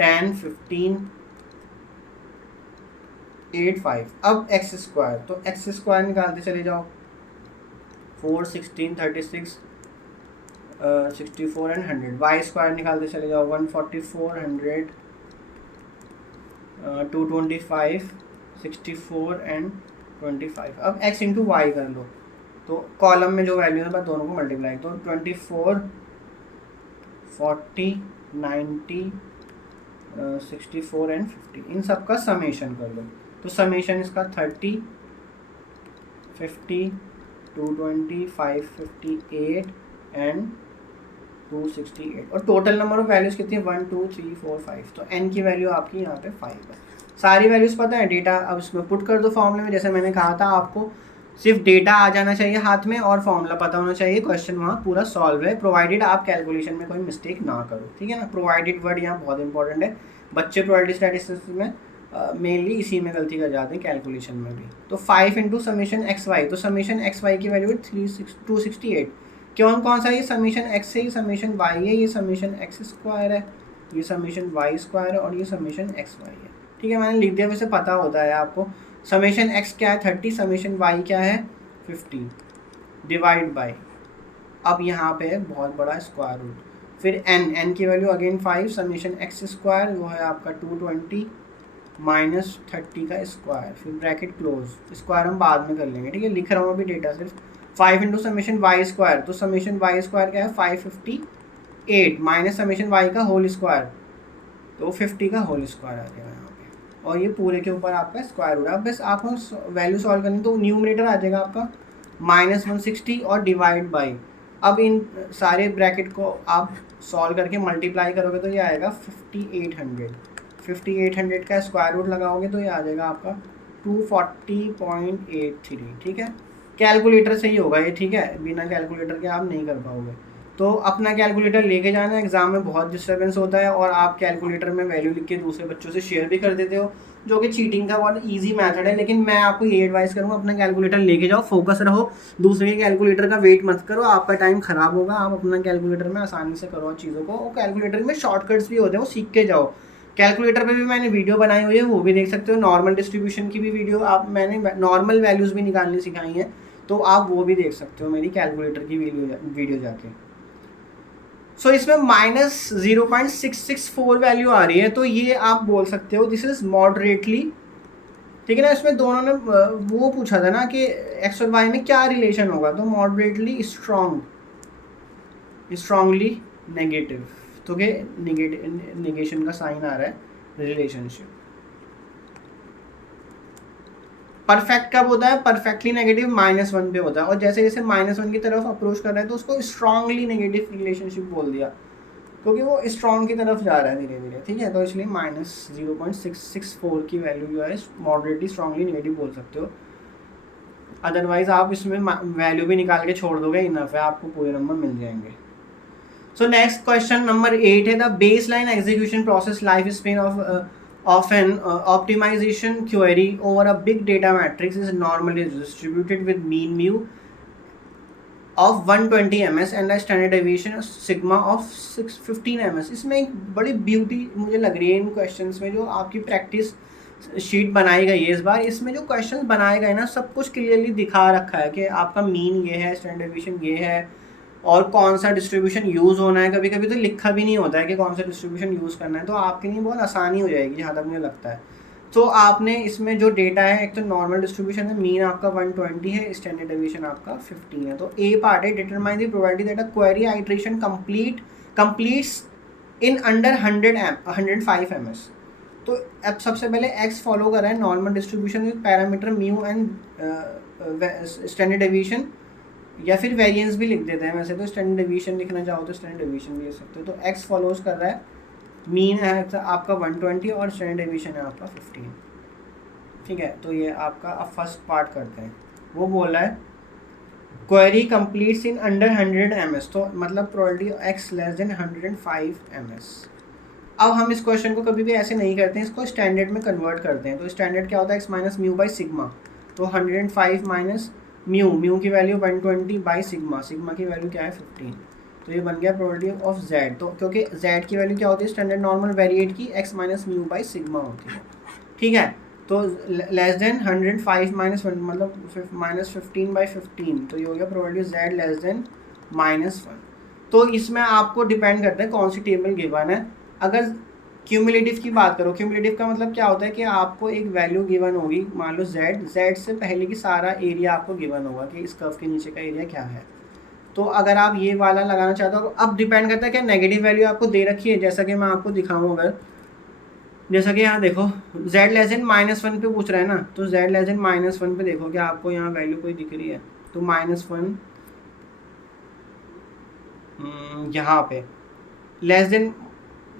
10 15 8 5। अब x स्क्वायर, तो x स्क्वायर निकालते चले जाओ, 4 16 36 64 एंड 100। y स्क्वायर निकालते चले जाओ, 144 100 225 64 एंड 25। अब x इंटू वाई कर लो, तो कॉलम में जो वैल्यू है बस दोनों को मल्टीप्लाई, तो 24 40 90 64 एंड 50, इन सब का समेशन कर लो। तो समेशन इसका 30 50 220 558 एंड 268, और टोटल नंबर ऑफ वैल्यूज़ कितनी है 1 2 3 4 5। तो n की वैल्यू आपकी यहाँ पे 5 है। सारी वैल्यूज़ पता है, डेटा अब इसमें पुट कर दो फॉर्मूले में, जैसे मैंने कहा था आपको सिर्फ डेटा आ जाना चाहिए हाथ में और फॉर्मूला पता होना चाहिए, क्वेश्चन वहाँ पूरा सॉल्व है, प्रोवाइडेड आप कैलकुलेशन में कोई मिस्टेक ना करो, ठीक है ना। प्रोवाइडेड वर्ड यहाँ बहुत इंपॉर्टेंट है, बच्चे प्रोवाइडेड स्टैटिस्टिक्स में मेनली इसी में गलती कर जाते हैं, कैलकुलेशन में भी। तो 5 इंटू समीशन एक्स वाई, तो समीशन एक्स वाई की वैल्यू है 268। कौन सा ये समीशन एक्स है, ये समीशन वाई है, ये समीशन एक्स स्क्वायर है, ये समीशन वाई स्क्वायर है और ये समीशन एक्स वाई है, ठीक है। मैंने लिख दिया, वैसे पता होता है आपको। समेशन एक्स क्या है 30, समेशन वाई क्या है 50, डिवाइड बाय, अब यहाँ पे है बहुत बड़ा स्क्वायर रूट, फिर एन की value again 5, summation x square वो है आपका 220 माइनस 30 का स्क्वायर, फिर ब्रैकेट क्लोज, स्क्वायर हम बाद में कर लेंगे, ठीक है। लिख रहा हूँ अभी डेटा सिर्फ। 5 इंटू समेशन वाई स्क्वायर, तो समेशन वाई स्क्वायर क्या है 558 माइनस समेशन वाई का होल स्क्वायर, तो 50 का होल स्क्वायर आ जाएगा यहाँ पे, और ये पूरे के ऊपर आपका स्क्वायर रूट। अब बस आपको वैल्यू सॉल्व करनी, तो न्यूमरेटर आ जाएगा आपका -160 और डिवाइड बाई, अब इन सारे ब्रैकेट को आप सॉल्व करके मल्टीप्लाई करोगे तो ये आएगा 5800, 5800 का स्क्वायर रूट लगाओगे तो ये आ जाएगा आपका 240.83, ठीक है। कैलकुलेटर से ही होगा ये, ठीक है, बिना कैलकुलेटर के आप नहीं कर पाओगे। तो अपना कैलकुलेटर लेके जाना, एग्जाम में बहुत डिस्टर्बेंस होता है और आप कैलकुलेटर में वैल्यू लिख के दूसरे बच्चों से शेयर भी कर देते हो, जो कि चीटिंग का बहुत इजी मेथड है। लेकिन मैं आपको ये एडवाइस करूँगा, अपना कैलकुलेटर लेके जाओ, फोकस रहो, दूसरे के कैलकुलेटर का वेट मत करो, आपका टाइम खराब होगा। आप अपना कैलकुलेटर में आसानी से करो चीज़ों को, और कैलकुलेटर में शॉर्टकट्स भी होते हैं, वो सीख के जाओ। कैलकुलेटर पे भी मैंने वीडियो बनाई हुई है, वो भी देख सकते हो। नॉर्मल डिस्ट्रीब्यूशन की भी वीडियो आप, मैंने नॉर्मल वैल्यूज़ भी निकालनी सिखाई हैं, तो आप वो भी देख सकते हो मेरी कैलकुलेटर की वीडियो जाके। सो इसमें -0.664 वैल्यू आ रही है, तो ये आप बोल सकते हो दिस इज मॉडरेटली, ठीक है ना। इसमें दोनों ने वो पूछा था ना कि एक्स और वाई में क्या रिलेशन होगा, तो मॉडरेटली स्ट्रांगली नेगेटिव, तो के नेगेशन का साइन आ रहा है, रिलेशनशिप। परफेक्ट कब होता है, परफेक्टली नेगेटिव -1 पे होता है, और जैसे जैसे -1 की तरफ अप्रोच कर रहा है तो उसको स्ट्रांगली नेगेटिव रिलेशनशिप बोल दिया, क्योंकि वो स्ट्रॉन्ग की तरफ जा रहा है धीरे धीरे, ठीक है। तो इसलिए -0.664 की वैल्यू जो है मॉडरेटली स्ट्रांगली नेगेटिव बोल सकते हो। अदरवाइज आप इसमें वैल्यू भी निकाल के छोड़ दोगे, इनफ है, आपको पूरे नंबर मिल जाएंगे। सो नेक्स्ट क्वेश्चन नंबर 8 है, the base line execution process life span of an optimization query over a big data matrix is normally distributed with mean mu of 120 ms and a standard deviation of sigma of 615 ms। इसमें एक बड़ी beauty मुझे लग रही है इन questions में, जो आपकी प्रैक्टिस शीट बनाई गई है इस बार, इसमें जो क्वेश्चन बनाए गए ना, सब कुछ क्लियरली दिखा रखा है कि आपका मीन ये है, स्टैंडर्ड डेविएशन ये है, और कौन सा डिस्ट्रीब्यूशन यूज़ होना है। कभी कभी तो लिखा भी नहीं होता है कि कौन सा डिस्ट्रीब्यूशन यूज़ करना है, तो आपके लिए बहुत आसानी हो जाएगी जहाँ तक मुझे लगता है। तो आपने इसमें जो डेटा है, एक तो नॉर्मल डिस्ट्रीब्यूशन है, मीन आपका 120 है, स्टैंडर्ड डेविएशन आपका 15 है। तो ए पार्ट है, determine the probability that a query iteration completes in under 105 ms। तो अब सबसे पहले एक्स फॉलो कर रहा है, normal distribution with parameter mu and standard deviation, या फिर वेरिएंस भी लिख देते हैं, वैसे तो स्टैंडर्ड डेविएशन लिखना चाहो तो स्टैंडर्ड डेविएशन भी लिख सकते हो। तो एक्स फॉलोज कर रहा है, मीन है आपका 120 और स्टैंडर्ड डेविएशन है आपका 15, ठीक है। तो ये आपका अब फर्स्ट पार्ट करते हैं। वो बोल रहा है query completes in under 100 ms, तो मतलब probability x less than 105 ms। अब हम इस क्वेश्चन को कभी भी ऐसे नहीं करते हैं, इसको स्टैंडर्ड में कन्वर्ट करते हैं। तो स्टैंडर्ड क्या होता है, x minus mu by sigma, तो 105 माइनस म्यू की वैल्यू 120 बाई सिग्मा की वैल्यू क्या है 15, तो ये बन गया प्रोबेबिलिटी ऑफ जेड। तो क्योंकि जेड की वैल्यू क्या होती है स्टैंडर्ड नॉर्मल वेरिएट की, x minus mu by sigma होती है, ठीक है। तो लेस देन 105 माइनस मतलब -15/15, तो ये हो गया प्रोबेबिलिटी जेड लेस देन -1। तो इसमें आपको डिपेंड करता है कौन सी टेबल गिवन है। अगर क्यूमुलेटिव की बात करो, क्यूमुलेटिव का मतलब क्या होता है कि आपको एक वैल्यू गिवन होगी, मान लो जेड से पहले की सारा एरिया आपको गिवन होगा कि इस कर्व के नीचे का एरिया क्या है। तो अगर आप ये वाला लगाना चाहते हो, अब डिपेंड करता है कि नेगेटिव वैल्यू आपको दे रखी है, जैसा कि मैं आपको दिखाऊँ, अगर जैसा कि यहाँ देखो z लेस देन -1 पे पूछ रहा है ना, तो z लेस देन -1 पे देखो कि आपको यहाँ वैल्यू कोई दिख रही है, तो -1 यहाँ पे लेस देन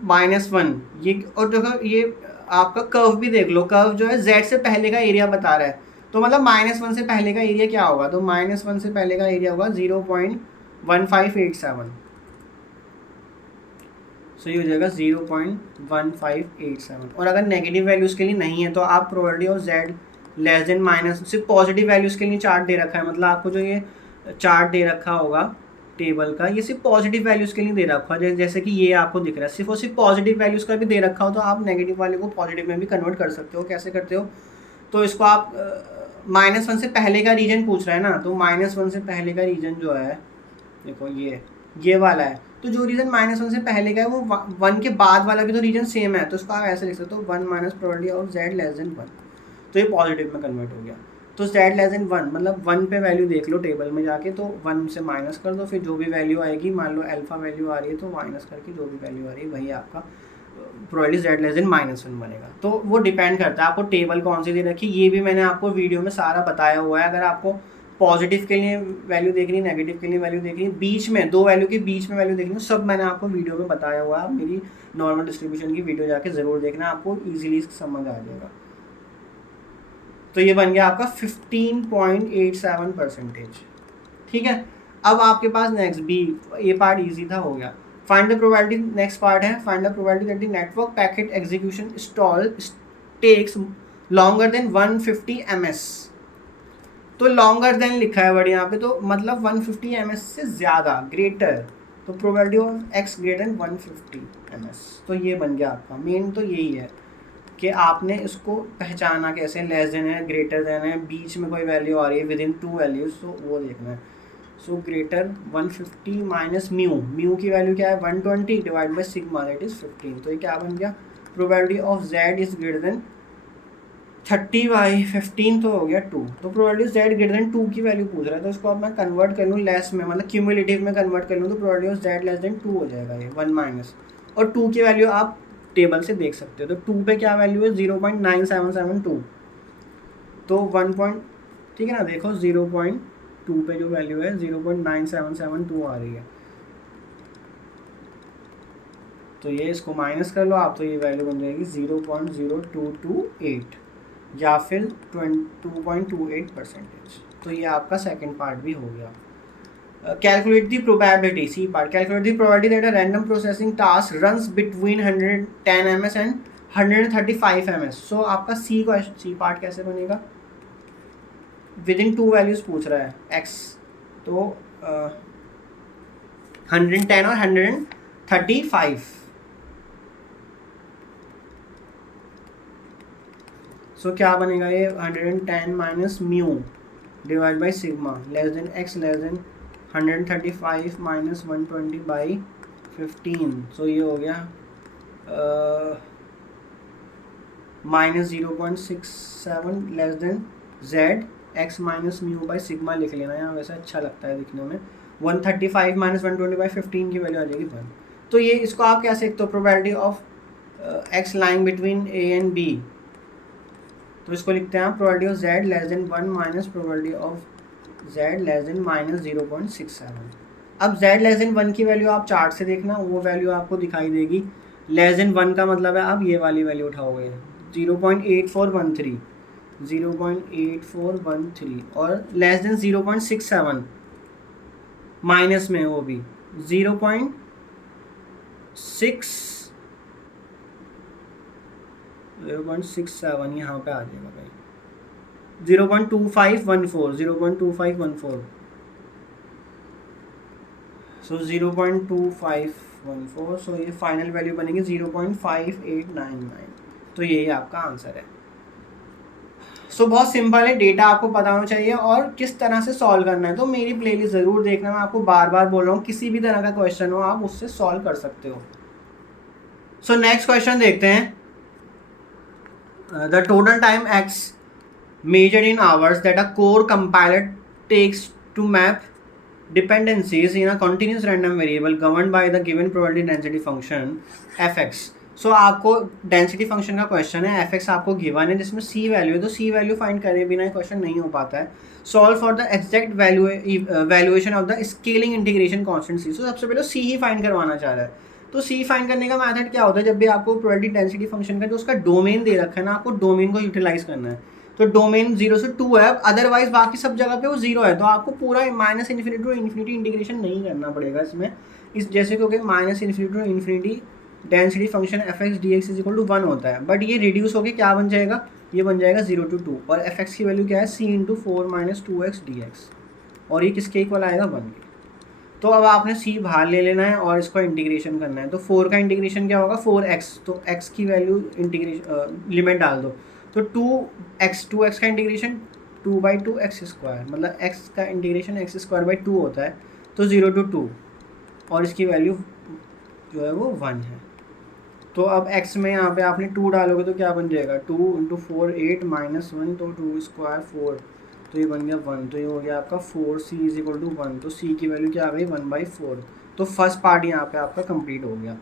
-1 ये, और देखो ये आपका कर्व भी देख लो, कर्व जो है z से पहले का एरिया बता रहा है, तो मतलब -1 से पहले का एरिया क्या होगा, तो -1 से पहले का एरिया होगा 0.1587। सो ये हो जाएगा 0.1587। और अगर नेगेटिव वैल्यूज़ के लिए नहीं है तो आप probability of z less than minus, सिर्फ पॉजिटिव वैल्यूज़ के लिए चार्ट दे रखा है, मतलब आपको जो ये चार्ट दे रखा होगा टेबल का, ये सिर्फ पॉजिटिव वैल्यूज़ के लिए दे रखा है, जैसे कि ये आपको दिख रहा है, सिर्फ और सिर्फ पॉजिटिव वैल्यूज़ का भी दे रखा हो तो आप नेगेटिव वाले को पॉजिटिव में भी कन्वर्ट कर सकते हो। कैसे करते हो, तो इसको आप -1 से पहले का रीजन पूछ रहा है ना, तो -1 से पहले का रीजन जो है, देखो ये वाला है, तो जो रीजन -1 से पहले का है वो 1 के बाद वाला भी तो रीजन सेम है, तो उसको आप ऐसे लिख सकते हो 1 minus probability of z less than 1, तो ये पॉजिटिव में कन्वर्ट हो गया। तो z लेस देन 1 मतलब 1 पे वैल्यू देख लो टेबल में जाके, तो 1 से माइनस कर दो, फिर जो भी वैल्यू आएगी, मान लो अल्फा वैल्यू आ रही है तो माइनस करके जो भी वैल्यू आ रही है वही आपका प्रोबेबिलिटी z लेस देन -1 बनेगा। तो वो डिपेंड करता है आपको टेबल कौन सी दे रखी, ये भी मैंने आपको वीडियो में सारा बताया हुआ है। अगर आपको पॉजिटिव के लिए वैल्यू देखनी, नेगेटिव के लिए वैल्यू देखनी, बीच में दो वैल्यू के बीच में वैल्यू देखनी, सब मैंने आपको वीडियो में बताया हुआ है। आप मेरी नॉर्मल डिस्ट्रीब्यूशन की वीडियो जाके ज़रूर देखना, आपको ईजिली समझ आ जाएगा। तो ये बन गया आपका 15.87%। ठीक है, अब आपके पास नेक्स्ट बी, ये पार्ट ईजी था, हो गया। Find the probability, next part है find the probability that the network packet execution stall takes longer than 150 ms। तो लॉन्गर देन लिखा है बड़ी यहाँ पे, तो मतलब 150 ms से ज़्यादा, ग्रेटर, तो probability of x greater than 150 ms। तो ये बन गया आपका मेन, तो यही है कि आपने इसको पहचाना कैसे, लेस देन है, ग्रेटर देन है, बीच में कोई वैल्यू आ रही है विद इन 2 वैल्यूज, तो वो देखना है। सो ग्रेटर 150 माइनस म्यू की वैल्यू क्या है 120 divide by sigma that is 15। तो ये क्या बन गया, probability of z is greater than 30/15, तो हो गया 2। तो प्रोबेबिलिटी z ग्रेटर देन 2 की वैल्यू पूछ रहा है, तो इसको अब मैं कन्वर्ट कर लूँ लेस में, मतलब क्यूमुलेटिव में कन्वर्ट कर लूँ, तो probability of z less than 2 हो जाएगा ये 1 माइनस, और 2 की वैल्यू आप टेबल से देख सकते हो। तो 2 पे क्या वैल्यू है 0.9772, तो 1 ठीक है ना, देखो 0.2 पे जो वैल्यू है 0.9772 आ रही है, तो ये इसको माइनस कर लो आप, तो ये वैल्यू बन जाएगी 0.0228 या फिर 2.28%। तो ये आपका सेकंड पार्ट भी हो गया। Calculate the probability, C part, calculate the probability that a random processing task runs between 110 ms and 135 ms। So आपका सी पार्ट कैसे बनेगा, विद इन 2 वैल्यूज पूछ रहा है x, तो 110 और 135। सो क्या बनेगा ये 110 minus mu divide by sigma less than x less than 135 minus 120/15। सो ये हो गया -0.67 less than z x minus mu by sigma लिख लेना यहाँ, वैसे अच्छा लगता है दिखने में। 135 माइनस 120/15 की वैल्यू आ जाएगी 1। तो ये इसको आप क्या सकते हो, probability of x lying between a and b, तो इसको लिखते हैं आप probability of z less than 1 minus probability of z less than -0.67। अब z लेस देन 1 की वैल्यू आप चार्ट से देखना, वो वैल्यू आपको दिखाई देगी। लेस देन 1 का मतलब है आप ये वाली वैल्यू उठाओगे 0.8413 और लेस देन 0.67 माइनस में वो भी 0.67 यहाँ पे आ जाएगा भाई, 0.2514 सो 0.2514, सो ये फाइनल वैल्यू बनेगी 0.5899। तो यही आपका आंसर है। सो बहुत सिंपल है, डेटा आपको पता होना चाहिए और किस तरह से सॉल्व करना है। तो मेरी प्लेलिस्ट ज़रूर देखना, मैं आपको बार बार बोल रहा हूँ, किसी भी तरह का क्वेश्चन हो आप उससे सॉल्व कर सकते हो। सो नेक्स्ट क्वेश्चन देखते हैं। The total time x measured in hours that a core compiler takes to map dependencies in a continuous random variable governed by the given probability density function fx। सो आपको density function का question है, fx आपको given है जिसमें c value है, तो c value find करे बिना ये क्वेश्चन नहीं हो पाता है। Solve for the exact valuation of the scaling integration constant c। सो सबसे पहले c ही फाइंड करवाना चाह रहा है, तो सी फाइंड करने का मेथड क्या होता है, जब भी आपको प्रोबेबिलिटी डेंसिटी फंक्शन का जो उसका डोमेन दे रखा है ना, आपको डोमेन को यूटिलाइज करना है। तो डोमेन 0 से 2 है, अदरवाइज बाकी सब जगह पे वो 0 है, तो आपको पूरा minus infinity to infinity integration नहीं करना पड़ेगा इसमें। इस जैसे क्योंकि minus infinity to infinity density function f x d x is equal to 1 होता है, बट ये रिड्यूस होकर क्या बन जाएगा, ये बन जाएगा 0 to 2, और एफ एक्स की वैल्यू क्या है, सी इंटू 4 माइनस 2x dx, और ये किसके इक्वल आएगा, 1 के। तो अब आपने c बाहर ले लेना है और इसको इंटीग्रेशन करना है। तो 4 का इंटीग्रेशन क्या होगा, 4x, तो x की वैल्यू इंटीग्रेशन लिमिट डाल दो, तो 2x का इंटीग्रेशन 2/2x², मतलब x का इंटीग्रेशन x²/2 होता है, तो 0 to 2, और इसकी वैल्यू जो है वो 1 है। तो अब x में यहाँ पे आपने 2 डालोगे तो क्या बन जाएगा, 2 × 4 8 माइनस 1, तो 2² 4, तो ये बन गया 1, तो ये हो गया आपका 4c इज इक्वल टू 1, तो c की वैल्यू क्या आ गई, 1/4। तो फर्स्ट पार्ट यहाँ पे आपका कंप्लीट हो गया।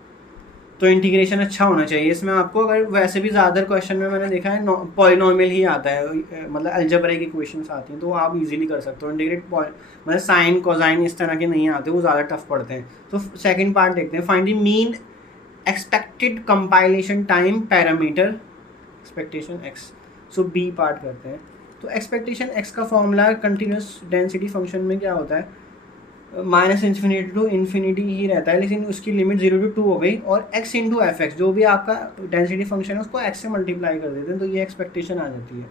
तो इंटीग्रेशन अच्छा होना चाहिए इसमें आपको। अगर वैसे भी ज़्यादातर क्वेश्चन में मैंने देखा है पॉलिनॉमियल ही आता है, मतलब अलजेब्रा की क्वेश्चंस आती हैं, तो आप इजीली कर सकते हो। इंटीग्रेट मतलब साइन कोसाइन इस तरह के नहीं आते, वो ज़्यादा टफ पड़ते हैं। तो सेकंड पार्ट देखते हैं, find the mean expected compilation time parameter expectation x. So b part करते हैं। तो एक्सपेक्टेशन एक्स का फॉर्मूला कंटिन्यूस डेंसिटी फंक्शन में क्या होता है, माइनस इन्फिनिटी टू इन्फिनिटी ही रहता है, लेकिन उसकी लिमिट 0 to 2 हो गई, और x इंटू एफ एक्स जो भी आपका डेंसिटी फंक्शन है उसको x से मल्टीप्लाई कर देते हैं, तो ये एक्सपेक्टेशन आ जाती है।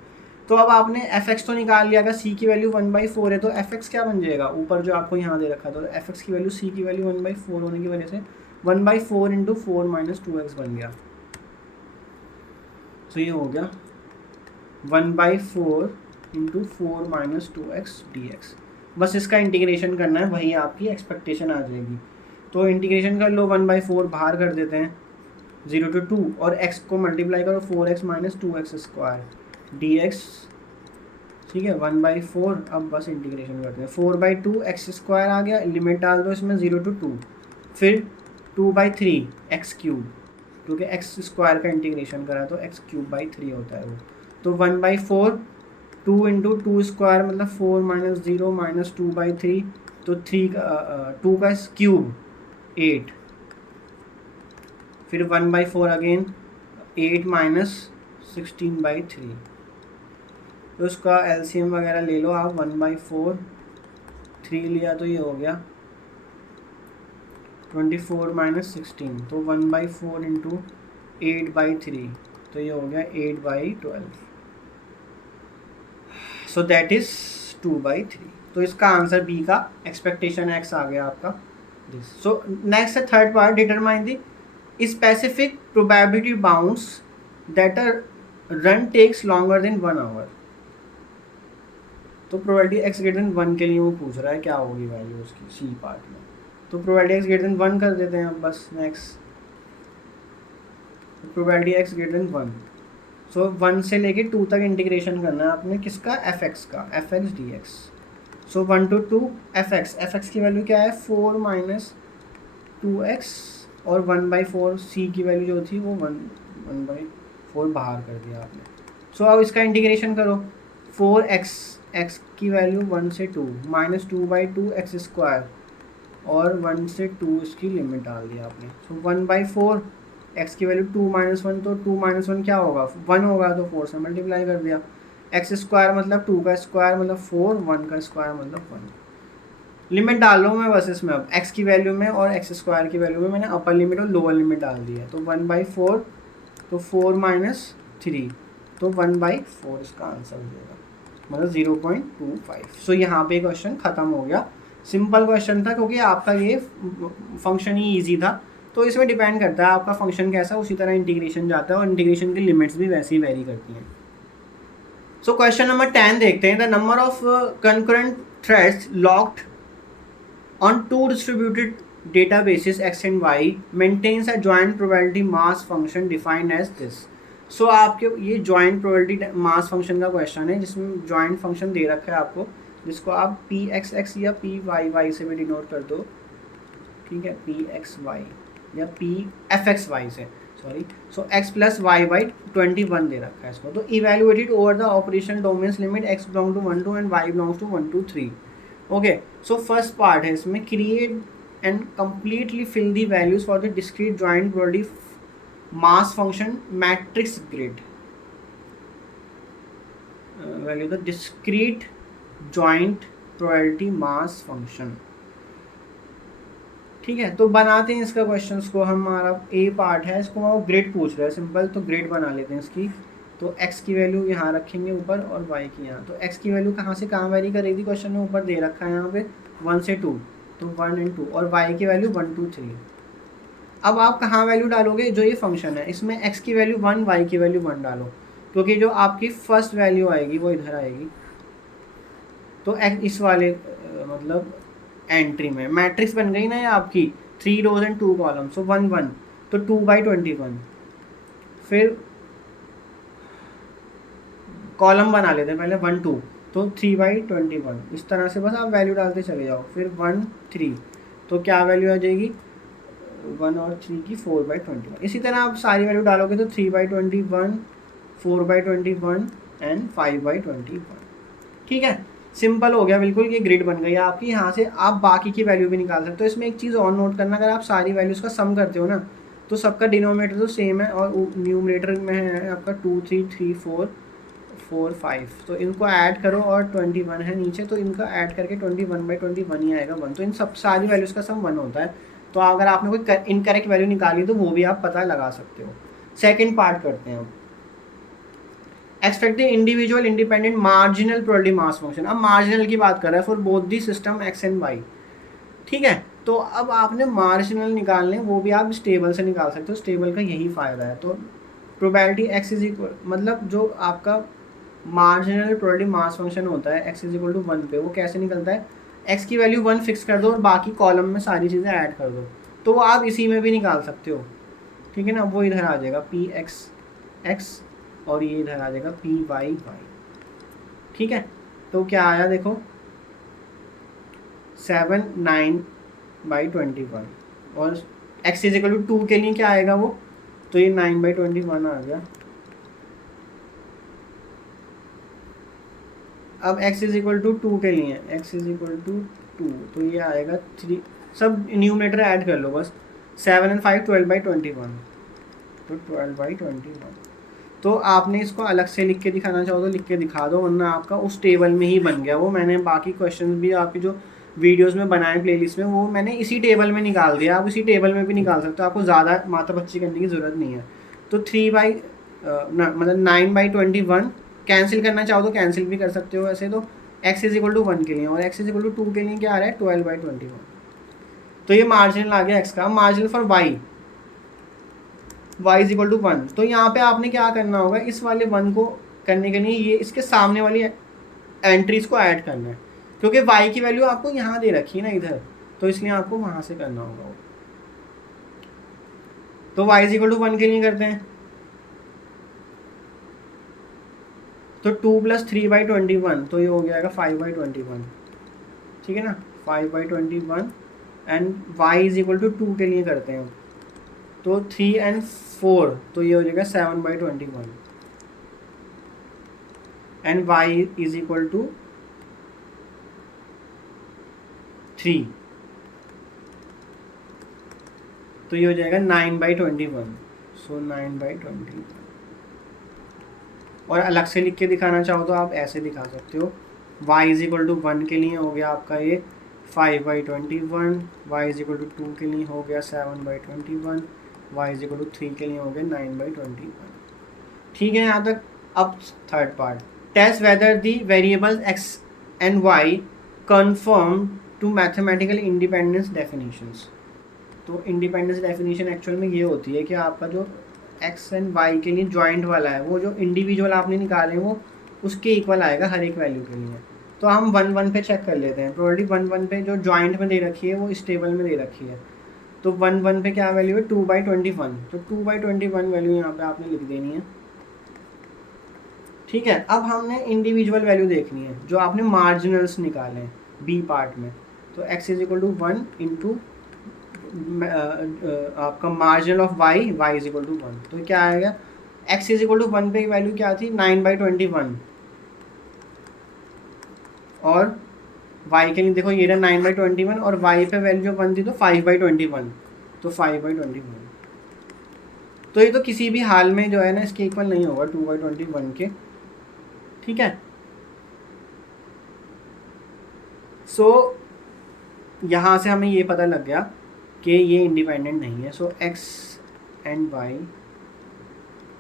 तो अब आपने एफ एक्स तो निकाल लिया, अगर c की वैल्यू 1/4 है तो एफ एक्स क्या बन जाएगा, ऊपर जो आपको यहाँ दे रखा था, तो एफ एक्स की वैल्यू c की वैल्यू 1/4 होने की वजह से 1/4 इंटू 4 माइनस 2x बन गया। तो ये हो गया 1/4 इंटू 4 माइनस 2x dx। बस इसका इंटीग्रेशन करना है, वही आपकी एक्सपेक्टेशन आ जाएगी। तो इंटीग्रेशन कर लो, 1/4 बाहर कर देते हैं, 0 to 2, और x को मल्टीप्लाई करो 4x माइनस 2x² dx, ठीक है, 1/4। अब बस इंटीग्रेशन करते हैं, 4/2x² आ गया, लिमिट डाल दो इसमें 0 to 2, फिर 2/3 x³, क्योंकि x² का इंटीग्रेशन करा तो x³/3 होता है वो, तो 1/4, 2 इंटू 2² मतलब 4 माइनस 0 माइनस 2/3, तो 2 का क्यूब 8, फिर 1/4 अगेन 8 माइनस 16/3, तो उसका एलसीएम वगैरह ले लो आप, 1/4 3 लिया तो ये हो गया 24 माइनस 16, तो 1/4 इंटू 8/3, तो ये हो गया 8/12, सो दैट इज 2/3। तो इसका आंसर बी का एक्सपेक्टेशन एक्स आ गया आपका दिस। सो नेक्स्ट है third part, determine the specific probability bounds that are run takes longer than 1 hour. तो प्रोबेबिलिटी एक्स ग्रेटर देन 1 के लिए वो पूछ रहा है क्या होगी वैल्यू उसकी, सी पार्ट में। तो प्रोबेबिलिटी एक्स ग्रेटर देन 1 कर देते हैं अब बस। Next probability x greater than 1, सो 1 से लेके 2 तक इंटीग्रेशन करना है आपने, किसका, एफ एक्स का, F x d x. So 1 to 2 F x की वैल्यू क्या है, 4 माइनस 2x, और 1/4 सी की वैल्यू जो थी वो 1/4 बाहर कर दिया आपने। सो अब इसका इंटीग्रेशन करो, 4x की वैल्यू 1 से 2 माइनस 2/2x², और 1 से 2 इसकी लिमिट डाल दिया आपने। सो 1/4 x की वैल्यू 2 माइनस 1, तो 2 माइनस 1 क्या होगा, 1 होगा, तो 4 से मल्टीप्लाई कर दिया। x² मतलब 2 का स्क्वायर मतलब 4, 1 का स्क्वायर मतलब 1। लिमिट डाल लो मैं बस इसमें, अब x की वैल्यू में और x² की वैल्यू में मैंने अपर लिमिट और लोअर लिमिट डाल दी है। तो 1/4, तो 4 माइनस 3, तो 1/4 इसका आंसर हो जाएगा, मतलब 0.25। सो यहाँ पे क्वेश्चन ख़त्म हो गया। सिंपल क्वेश्चन था क्योंकि आपका ये फंक्शन ही ईजी था, तो इसमें डिपेंड करता है आपका फंक्शन कैसा, उसी तरह इंटीग्रेशन जाता है, और इंटीग्रेशन की लिमिट्स भी वैसे ही वेरी करती हैं। सो क्वेश्चन नंबर 10 देखते हैं। The number of concurrent threads locked on 2 distributed databases x and y maintains a joint probability mass function defined as this। सो आपके ये joint probability mass function का क्वेश्चन है, जिसमें joint function दे रखा है आपको, जिसको आप pxx या py से भी डिनोट कर दो, ठीक है, pxy या pfxy से, sorry. So x plus y by 21 दे रखा है इसको। तो evaluated over the operation domains limit x belong to 1 to and y belongs to 1 to 3। Okay, so first part है इसमें, create and completely fill the values for the discrete joint probability mass function matrix grid. Value the discrete joint probability mass function. ठीक है, तो बनाते हैं इसका questions को। हमारा ए पार्ट है, इसको वो ग्रिड पूछ रहा है सिंपल, तो ग्रिड बना लेते हैं इसकी। तो x की वैल्यू यहाँ रखेंगे ऊपर और y की यहाँ। तो x की वैल्यू कहाँ से कहाँ वेरी करेगी, क्वेश्चन में ऊपर दे रखा है यहाँ पे 1 से 2, तो 1 and 2, और y की वैल्यू 1 2 3। अब आप कहाँ वैल्यू डालोगे, जो ये फंक्शन है इसमें x की वैल्यू 1, y की वैल्यू 1 डालो, क्योंकि जो आपकी फर्स्ट वैल्यू आएगी वो इधर आएगी। तो इस वाले मतलब एंट्री में मैट्रिक्स बन गई ना ये आपकी 3 रोज एंड 2 कॉलम, सो 1 1, तो 2/21। फिर कॉलम बना लेते हैं पहले 1 2, तो 3/21। इस तरह से बस आप वैल्यू डालते चले जाओ। फिर 1 3, तो क्या वैल्यू आ जाएगी 1 और 3 की 4/21। इसी तरह आप सारी वैल्यू डालोगे तो 3/21, 4/21 एंड 5/21। ठीक है, सिंपल हो गया बिल्कुल, ये ग्रिड बन गई है आपकी। यहाँ से आप बाकी की वैल्यू भी निकाल सकते हो। इसमें एक चीज़ और नोट करना, अगर आप सारी वैल्यूज़ का सम करते हो ना, तो सबका डिनोमिनेटर तो सेम है और न्यूमरेटर में है आपका 2 3 3 4 4 5, तो इनको ऐड करो और 21 है नीचे, तो इनका ऐड करके 21/21 ही आएगा 1। तो इन सब सारी वैल्यूज़ का सम 1 होता है। तो अगर आपने कोई इनकरेक्ट वैल्यू निकाली तो वो भी आप पता लगा सकते हो। सेकेंड पार्ट करते हैं अब, expect the individual independent marginal probability mass function. अब मार्जिनल की बात कर रहा है for both the system x and y. ठीक है, तो अब आपने मार्जिनल निकालने, वो भी आप स्टेबल से निकाल सकते हो, स्टेबल का यही फ़ायदा है। तो प्रोबेबिलिटी एक्स इज इक्वल, मतलब जो आपका मार्जिनल प्रोबेबिलिटी मास फंक्शन होता है एक्स इज इक्वल टू 1 पे, वो कैसे निकलता है, एक्स की वैल्यू 1 फिक्स कर दो और बाकी कॉलम में सारी चीज़ें ऐड कर दो, तो वो आप इसी में भी निकाल सकते हो। ठीक है ना, वो इधर आ जाएगा पी एक्स एक्स और ये इधर आ जाएगा पी वाई वाई। ठीक है, तो क्या आया देखो 7 9/21, और x इज इक्वल टू 2 के लिए क्या आएगा वो, तो ये 9/21 आ गया। अब x इज इक्वल टू 2 के लिए, x इज इक्वल टू 2, तो ये आएगा 3, सब न्यूमरेटर ऐड कर लो बस, 7 and 5 12/21, तो 12/21। तो आपने इसको अलग से लिख के दिखाना चाहो तो लिख के दिखा दो, वरना आपका उस टेबल में ही बन गया वो। मैंने बाकी क्वेश्चन भी आपकी जो वीडियोस में बनाए प्लेलिस्ट में, वो मैंने इसी टेबल में निकाल दिया। आप इसी टेबल में भी निकाल सकते हो, आपको ज़्यादा माथापच्ची करने की ज़रूरत नहीं है। तो मतलब 9/21 कैंसिल करना चाहो तो कैंसिल भी कर सकते हो वैसे तो, x इज इक्वल टू 1 के लिए, और x इज इक्वल टू 2 के लिए क्या आ रहा है 12/21। तो ये मार्जिनल आ गया x का। Marginal for y is equal to 1, तो यहाँ पे आपने क्या करना होगा, इस वाले 1 को करने के लिए ये इसके सामने वाली एंट्रीज को ऐड करना है, क्योंकि y की वैल्यू आपको यहाँ दे रखी है ना इधर, तो इसलिए आपको वहाँ से करना होगा। तो y इज इक्वल टू 1 के लिए करते हैं, तो 2 + 3/21, तो ये हो जाएगा 5/21। ठीक है ना, 5/21 and y is equal to 2 के लिए करते हैं, तो 3 and 4, तो ये हो जाएगा 7/21 and y is equal to 3, तो ये हो जाएगा 9/21, सो 9/21। और अलग से लिख के दिखाना चाहो तो आप ऐसे दिखा सकते हो, y इज इक्वल टू 1 के लिए हो गया आपका ये 5/21, y इज इक्वल टू 2 के लिए हो गया 7/21, y इज इक्वल टू 3 के लिए हो गया 9/21। ठीक है यहाँ तक। अब third part, test whether the variables x and y confirm to mathematical independence definitions. तो इंडिपेंडेंस डेफिनेशन एक्चुअल में ये होती है कि आपका जो x एंड y के लिए जॉइंट वाला है, वो जो इंडिविजुअल आपने निकाले हैं वो उसके इक्वल आएगा हर एक वैल्यू के लिए। तो हम 1 1 पे चेक कर लेते हैं। प्रोबेबिलिटी 1 1 पे जो जॉइंट में दे रखी है वो इस टेबल में दे रखी है। तो 1 1 पे क्या वैल्यू है 2/21, तो 2/21 वैल्यू यहाँ पे आपने लिख देनी है। ठीक है, अब हमने इंडिविजुअल वैल्यू देखनी है जो आपने मार्जिनल्स निकाले हैं बी पार्ट में। तो x is equal to 1 into आपका marginal of y is equal to 1, तो क्या आएगा x इज इक्वल टू 1 पे वैल्यू क्या थी 9/21, और y के लिए देखो ये रहा 9/21, और y पे वैल्यू जो 1 थी तो 5/21, तो 5/21। तो ये तो किसी भी हाल में जो है ना इसके इक्वल नहीं होगा 2/21 के। ठीक है। सो यहाँ से हमें ये पता लग गया कि ये इंडिपेंडेंट नहीं है। So x and y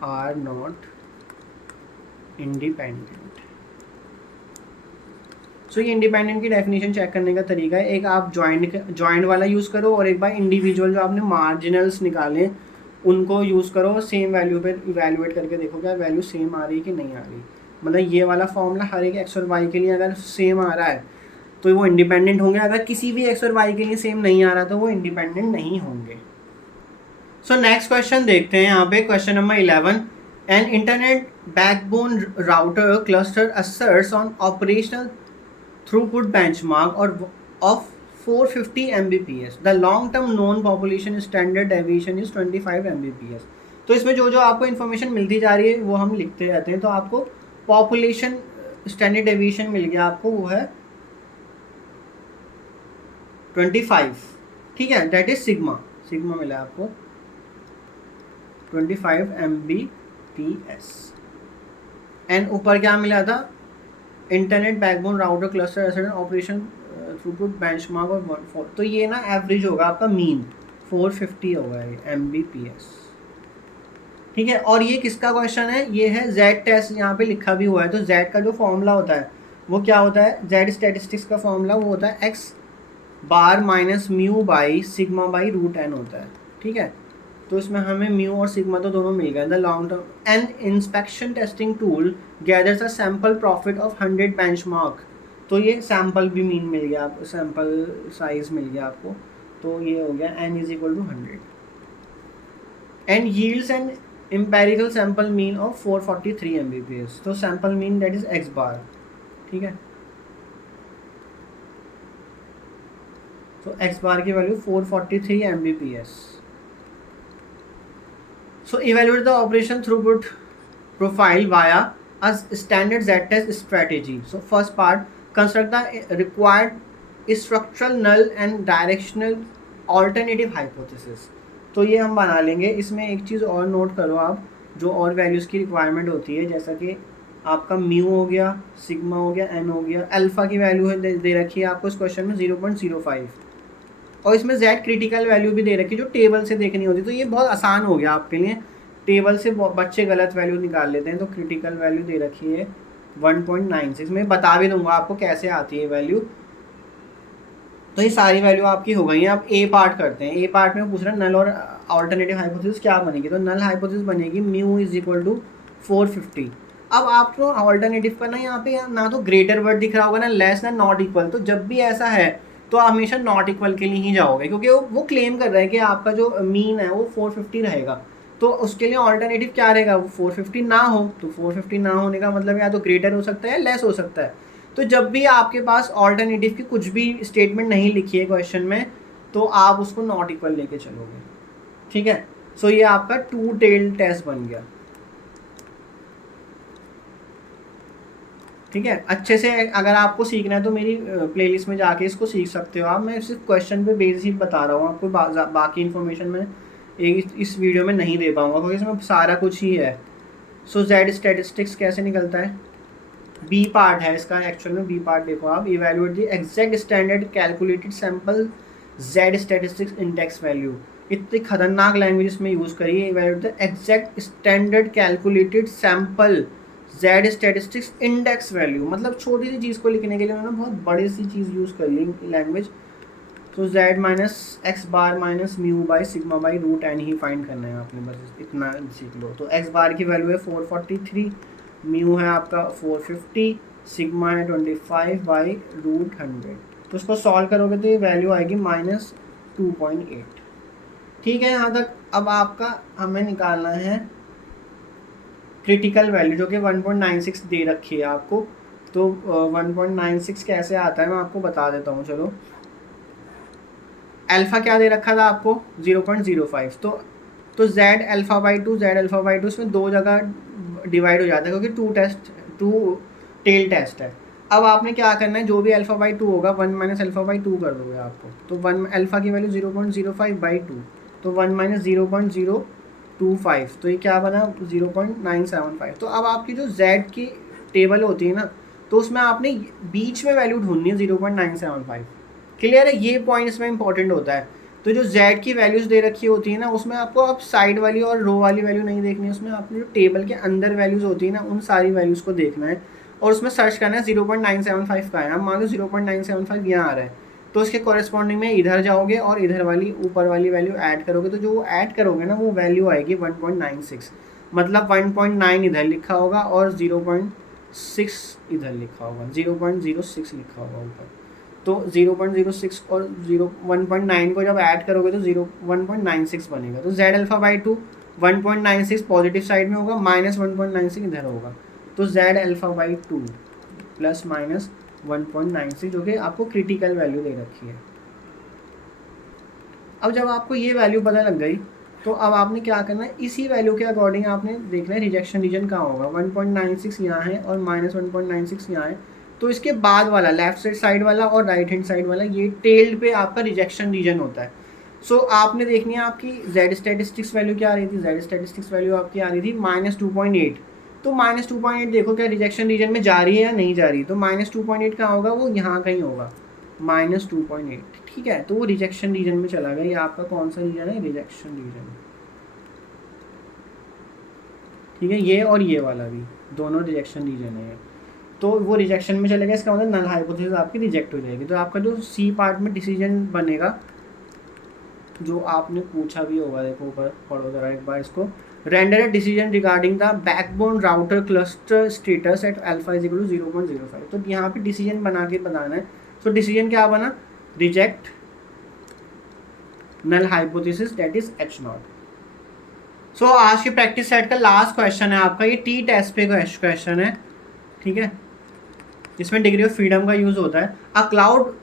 are not independent. So ये इंडिपेंडेंट की डेफिनेशन चेक करने का तरीका है, एक आप जॉइंट वाला यूज़ करो और एक बार इंडिविजुअल जो आपने मार्जिनल्स निकाले उनको यूज़ करो, सेम वैल्यू पे इवैल्यूएट करके देखो क्या वैल्यू सेम आ रही है कि नहीं आ रही। मतलब ये वाला फॉर्मूला हर एक एक्स और वाई के लिए अगर सेम आ रहा है तो वो इंडिपेंडेंट होंगे, अगर किसी भी एक्स और वाई के लिए सेम नहीं आ रहा तो वो इंडिपेंडेंट नहीं होंगे। सो नेक्स्ट क्वेश्चन देखते हैं यहाँ पे, question number 11। An internet backbone router cluster asserts on operational throughput benchmark or of 450 Mbps. The long-term known population standard deviation is 25 Mbps. तो इसमें जो जो आपको इन्फॉर्मेशन मिलती जा रही है वो हम लिखते रहते हैं। तो आपको पॉपुलेशन स्टैंडर्ड डेविएशन मिल गया, आपको वो है 25, ठीक है, दैट इज सिग्मा मिला आपको 25 Mbps। एंड ऊपर क्या मिला था, internet backbone router cluster operation throughput benchmark और 1.4। तो ये ना एवरेज होगा आपका, मीन 450 होगा ये Mbps, ठीक है। और ये किसका क्वेश्चन है, ये है जेड टेस्ट, यहाँ पे लिखा भी हुआ है। तो जेड का जो फॉर्मूला होता है वो क्या होता है, जेड स्टैटिस्टिक्स का फॉर्मूला वो होता है x bar minus mu by sigma by root n होता है, ठीक है। तो इसमें हमें म्यू और सिग्मा तो दोनों मिल गए। The long term an inspection testing tool gathers a sample profit of 100 benchmark. तो ये सैम्पल भी मीन मिल गया आपको, सैम्पल साइज मिल गया आपको। तो ये हो गया n is equal to 100 and yields an empirical sample mean of 443 Mbps। तो sample mean that is x bar, ठीक है। तो x बार की value 443 Mbps। So evaluate the operation throughput profile via a standard Z-test strategy. So first part, construct the required structural null and directional alternative hypothesis. तो ये हम बना लेंगे। इसमें एक चीज़ और नोट करो आप, जो और वैल्यूज़ की रिक्वायरमेंट होती है, जैसा कि आपका म्यू हो गया, सिग्मा हो गया, एन हो गया, अल्फ़ा की वैल्यू है दे रखी है आपको इस क्वेश्चन में 0.05, और इसमें Z क्रिटिकल वैल्यू भी दे रखी है जो टेबल से देखनी होती है। तो ये बहुत आसान हो गया आपके लिए, टेबल से बच्चे गलत वैल्यू निकाल लेते हैं। तो क्रिटिकल वैल्यू दे रखी है 1.96, मैं बता भी दूंगा आपको कैसे आती है वैल्यू। तो ये सारी वैल्यू आपकी हो गई हैं। अब ए पार्ट करते हैं। ए पार्ट में पूछ रहा है नल और ऑल्टरनेटिव हाइपोथेसिस क्या बनेगी। तो नल हाइपोथेसिस बनेगी म्यू इज इक्वल टू 450। अब आपको ऑल्टरनेटिव का ना यहाँ पे ना तो ग्रेटर वर्ड दिख रहा होगा ना लेस ना नॉट इक्वल। तो जब भी ऐसा है तो हमेशा नॉट इक्वल के लिए ही जाओगे, क्योंकि वो क्लेम कर रहा है कि आपका जो मीन है वो 450 रहेगा। तो उसके लिए ऑल्टरनेटिव क्या रहेगा, वो 450 ना हो। तो 450 ना होने का मतलब या तो ग्रेटर हो सकता है या लेस हो सकता है। तो जब भी आपके पास ऑल्टरनेटिव की कुछ भी स्टेटमेंट नहीं लिखी है क्वेश्चन में, तो आप उसको नॉट इक्वल लेके चलोगे, ठीक है। सो ये आपका 2 टेल्ड टेस्ट बन गया, ठीक है। अच्छे से अगर आपको सीखना है तो मेरी प्लेलिस्ट में जाके इसको सीख सकते हो आप। मैं सिर्फ क्वेश्चन पे बेसिक बता रहा हूँ आपको, बाकी इन्फॉर्मेशन में इस वीडियो में नहीं दे पाऊँगा क्योंकि इसमें सारा कुछ ही है। सो जेड स्टैटिस्टिक्स कैसे निकलता है, बी पार्ट है इसका एक्चुअल में। बी पार्ट देखो आप, evaluate the exact standard calculated sample Z statistics index value. इतनी खतरनाक लैंग्वेज में यूज़ करिए, evaluate the exact standard calculated sample Z statistics index value. मतलब छोटी सी चीज़ को लिखने के लिए उन्होंने बहुत बड़ी सी चीज़ यूज़ कर ली लैंग्वेज। तो z minus x bar minus mu by sigma by root n ही फाइंड करना है आपने, बस इतना सीख लो। तो एक्स बार की वैल्यू है 443, म्यू है आपका 450, सिग्मा है 25 बाई रूट 100। तो उसको सॉल्व करोगे तो ये वैल्यू आएगी -2.8, ठीक है यहाँ तक। अब आपका हमें निकालना है क्रिटिकल वैल्यू जो कि 1.96 दे रखी है आपको। तो 1.96 कैसे आता है मैं आपको बता देता हूँ, चलो। अल्फ़ा क्या दे रखा था आपको 0.05। तो Z alpha by 2 Z alpha by 2 इसमें दो जगह डिवाइड हो जाता है क्योंकि 2 टेल टेस्ट है। अब आपने क्या करना है, जो भी अल्फ़ा बाई 2 होगा 1 माइनस अल्फ़ा बाई 2 कर दोगे आपको। तो 1 अल्फ़ा की वैल्यू 0.05 बाई 2, तो 1 माइनस 0.025, तो ये क्या बना 0.975। तो अब आपकी जो जेड की टेबल होती है ना, तो उसमें आपने बीच में वैल्यू ढूंढनी है 0.975। क्लियर है, ये पॉइंट इसमें इंपॉर्टेंट होता है। तो जो z की वैल्यूज़ दे रखी होती है ना, उसमें आपको अब साइड वाली और रो वाली वैल्यू नहीं देखनी है, उसमें आपने जो टेबल के अंदर वैल्यूज़ होती है ना, उन सारी वैल्यूज़ को देखना है और उसमें सर्च करना है 0.975 का है। अब मान लो 0.975 यहाँ आ रहा है, तो उसके कॉरेस्पॉन्डिंग में इधर जाओगे और इधर वाली ऊपर वाली वैल्यू ऐड करोगे, तो जो ऐड करोगे ना वो वैल्यू आएगी 1.96। मतलब 1.9 इधर लिखा होगा और 0.6 इधर लिखा होगा, 0.06 लिखा होगा ऊपर। तो 0.06 और 1.9 को जब ऐड करोगे तो 1.96 बनेगा। तो z alpha by 2 1.96 positive side में होगा, माइनस 1.96 इधर होगा। तो z alpha by 2 plus minus 1.96 जो कि आपको क्रिटिकल वैल्यू दे रखी है। अब जब आपको ये वैल्यू पता लग गई तो अब आपने क्या करना है, इसी वैल्यू के अकॉर्डिंग आपने देखना है रिजेक्शन रीजन कहाँ होगा। 1.96 यहाँ है और माइनस 1.96 यहाँ है, तो इसके बाद वाला लेफ्ट साइड वाला और राइट हैंड साइड वाला ये टेल्ड पे आपका रिजेक्शन रीजन होता है। सो आपने देखनी है आपकी जेड स्टैटिस्टिक्स वैल्यू क्या आ रही थी, जेड स्टैटिस्टिक्स वैल्यू आपकी आ रही थी -2.8। तो -2.8 देखो क्या रिजेक्शन रीजन में जा रही है या नहीं जा रही, तो -2.8 कहाँ होगा, वो यहाँ कहीं होगा -2.8। ठीक है, तो वो रिजेक्शन रीजन में चला गया। ये आपका कौन सा रीजन है, रिजेक्शन रीजन। ठीक है, ये और ये वाला भी दोनों रिजेक्शन रीजन है, तो वो रिजेक्शन में चलेगा। इसका मतलब नल हाइपोथेसिस आपकी रिजेक्ट हो जाएगी। तो आपका जो सी पार्ट में डिसीजन बनेगा, जो आपने पूछा भी होगा, देखो ऊपर पढ़ो जरा एक बार इसको। Render a decision regarding the backbone router cluster status at alpha is equal to 0.05। तो यहाँ पे डिसीजन बना के बताना है। तो डिसीजन क्या बना, reject null hypothesis that is H0। So आज के प्रैक्टिस सेट का लास्ट क्वेश्चन है आपका, ये टी टेस्ट पे क्वेश्चन है। ठीक है, इसमें डिग्री ऑफ फ्रीडम का यूज होता है। A cloud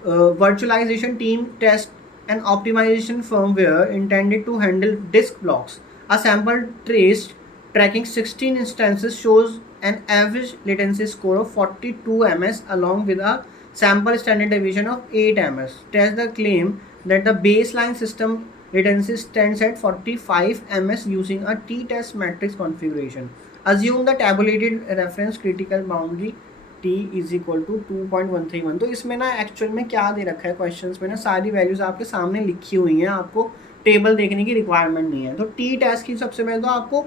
virtualization team test an optimization firmware intended to handle disk blocks. A sample traced tracking 16 instances shows an average latency score of 42 ms along with a sample standard deviation of 8 ms. Test the claim that the baseline system latency stands at 45 ms using a t-test matrix configuration. Assume the tabulated reference critical boundary t is equal to 2.131। तो इसमें ना actual में क्या दे रखा है questions में ना, सारी वैल्यूज़ आपके सामने लिखी हुई हैं, आपको टेबल देखने की रिक्वायरमेंट नहीं है। तो टी टेस्ट की सबसे पहले तो आपको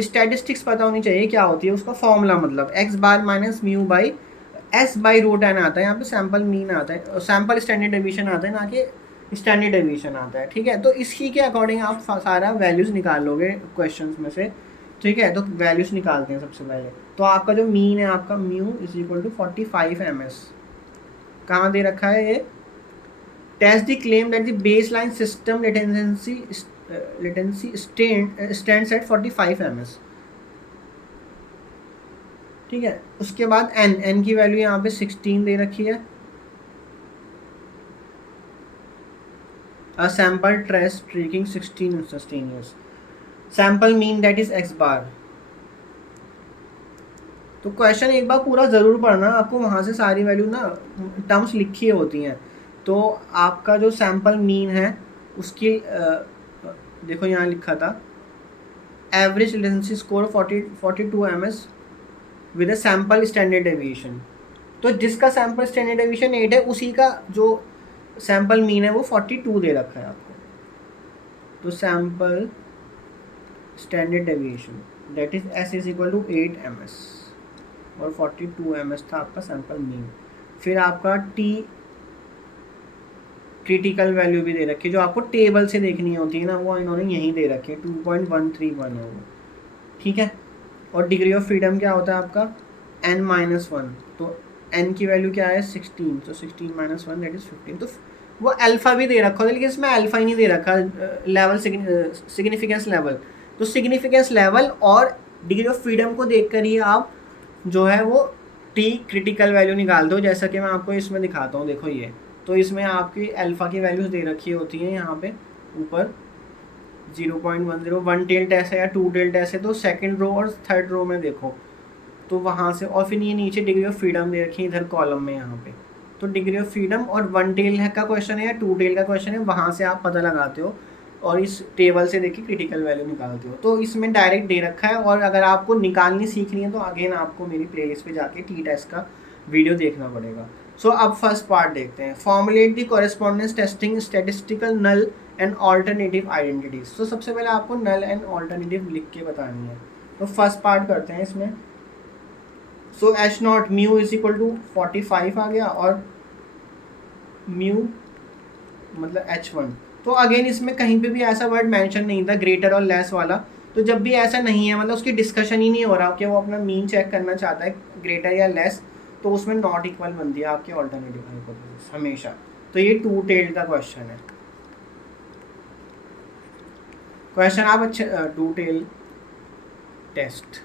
स्टैटिस्टिक्स पता होनी चाहिए क्या होती है, उसका फॉर्मूला मतलब x bar minus mu by s by root n आता है। यहाँ पे सैम्पल मीन आता है, सैम्पल स्टैंडर्ड डेविएशन आता है, ना कि स्टैंडर्ड डेविएशन आता है। ठीक है, तो इसी के अकॉर्डिंग आप सारा वैल्यूज़ निकाल लोगे क्वेश्चन में से। ठीक है, तो वैल्यूज़ निकालते हैं सबसे पहले। तो आपका जो मीन है आपका mu is equal to 45 ms कहाँ दे रखा है ये, test the claim that the baseline system latency stands at 45 ms। ठीक है, उसके बाद n की वैल्यू यहाँ पे 16 दे रखी है। A sample trace tracking 16 instantaneous, sample mean that is x bar. तो क्वेश्चन एक बार पूरा ज़रूर पढ़ना, आपको वहाँ से सारी वैल्यू ना टर्म्स लिखी होती हैं। तो आपका जो सैम्पल मीन है उसकी देखो यहाँ लिखा था average latency score 42 ms with a sample standard deviation. तो जिसका सैम्पल स्टैंडर्ड डेविएशन 8 है उसी का जो सैम्पल मीन है वो 42 दे रखा है आपको। तो sample standard deviation that is s is equal to 8 ms और 42 ms था आपका सैम्पल मीन। फिर आपका टी क्रिटिकल वैल्यू भी दे रखी है, जो आपको टेबल से देखनी होती है ना, वो इन्होंने यहीं दे रखी है 2.131 है वो। ठीक है, और डिग्री ऑफ फ्रीडम क्या होता है आपका n-1। तो n की वैल्यू क्या है 16, तो 16 - 1 दैट इज 15। तो वो अल्फ़ा भी दे रखा है, लेकिन इसमें अल्फ़ा ही नहीं दे रखा लेवल सिग्निफिकेंस लेवल। तो सिग्निफिकेंस लेवल और डिग्री ऑफ फ्रीडम को देख कर ही आप जो है वो टी क्रिटिकल वैल्यू निकाल दो, जैसा कि मैं आपको इसमें दिखाता हूँ। देखो ये, तो इसमें आपकी अल्फ़ा की वैल्यूज़ दे रखी होती हैं यहाँ पे ऊपर 0.10 1 टेल टेस्ट है या 2 टेल टेस्ट है, तो सेकंड रो और थर्ड रो में देखो तो वहाँ से, और फिर ये नीचे डिग्री ऑफ फ्रीडम दे रखी है इधर कॉलम में यहाँ पे। तो डिग्री ऑफ फ्रीडम और 1 टेल का क्वेश्चन है या 2 टेल का क्वेश्चन है, वहाँ से आप पता लगाते हो और इस टेबल से देखिए क्रिटिकल वैल्यू निकालते हो। तो इसमें डायरेक्ट दे रखा है, और अगर आपको निकालनी सीखनी है तो अगेन आपको मेरी प्लेलिस्ट पे जाके टी टेस्ट का वीडियो देखना पड़ेगा। सो अब फर्स्ट पार्ट देखते हैं, formulate the correspondence testing statistical null and alternative identities. तो सबसे पहले आपको नल एंड ऑल्टरनेटिव लिख के बतानी है। तो फर्स्ट पार्ट करते हैं इसमें। So h not mu is equal to 45 आ गया, और म्यू मतलब H1। तो अगेन इसमें कहीं पे भी ऐसा वर्ड मेंशन नहीं था ग्रेटर और लेस वाला। तो जब भी ऐसा नहीं है, मतलब उसकी डिस्कशन ही नहीं हो रहा कि वो अपना मीन चेक करना चाहता है ग्रेटर या लेस, तो उसमें नॉट इक्वल बनती है आपकी ऑल्टरनेटिव हाइपोथेसिस हमेशा। तो ये टू टेल्ड का क्वेश्चन है। क्वेश्चन आप अच्छे टू टेल टेस्ट,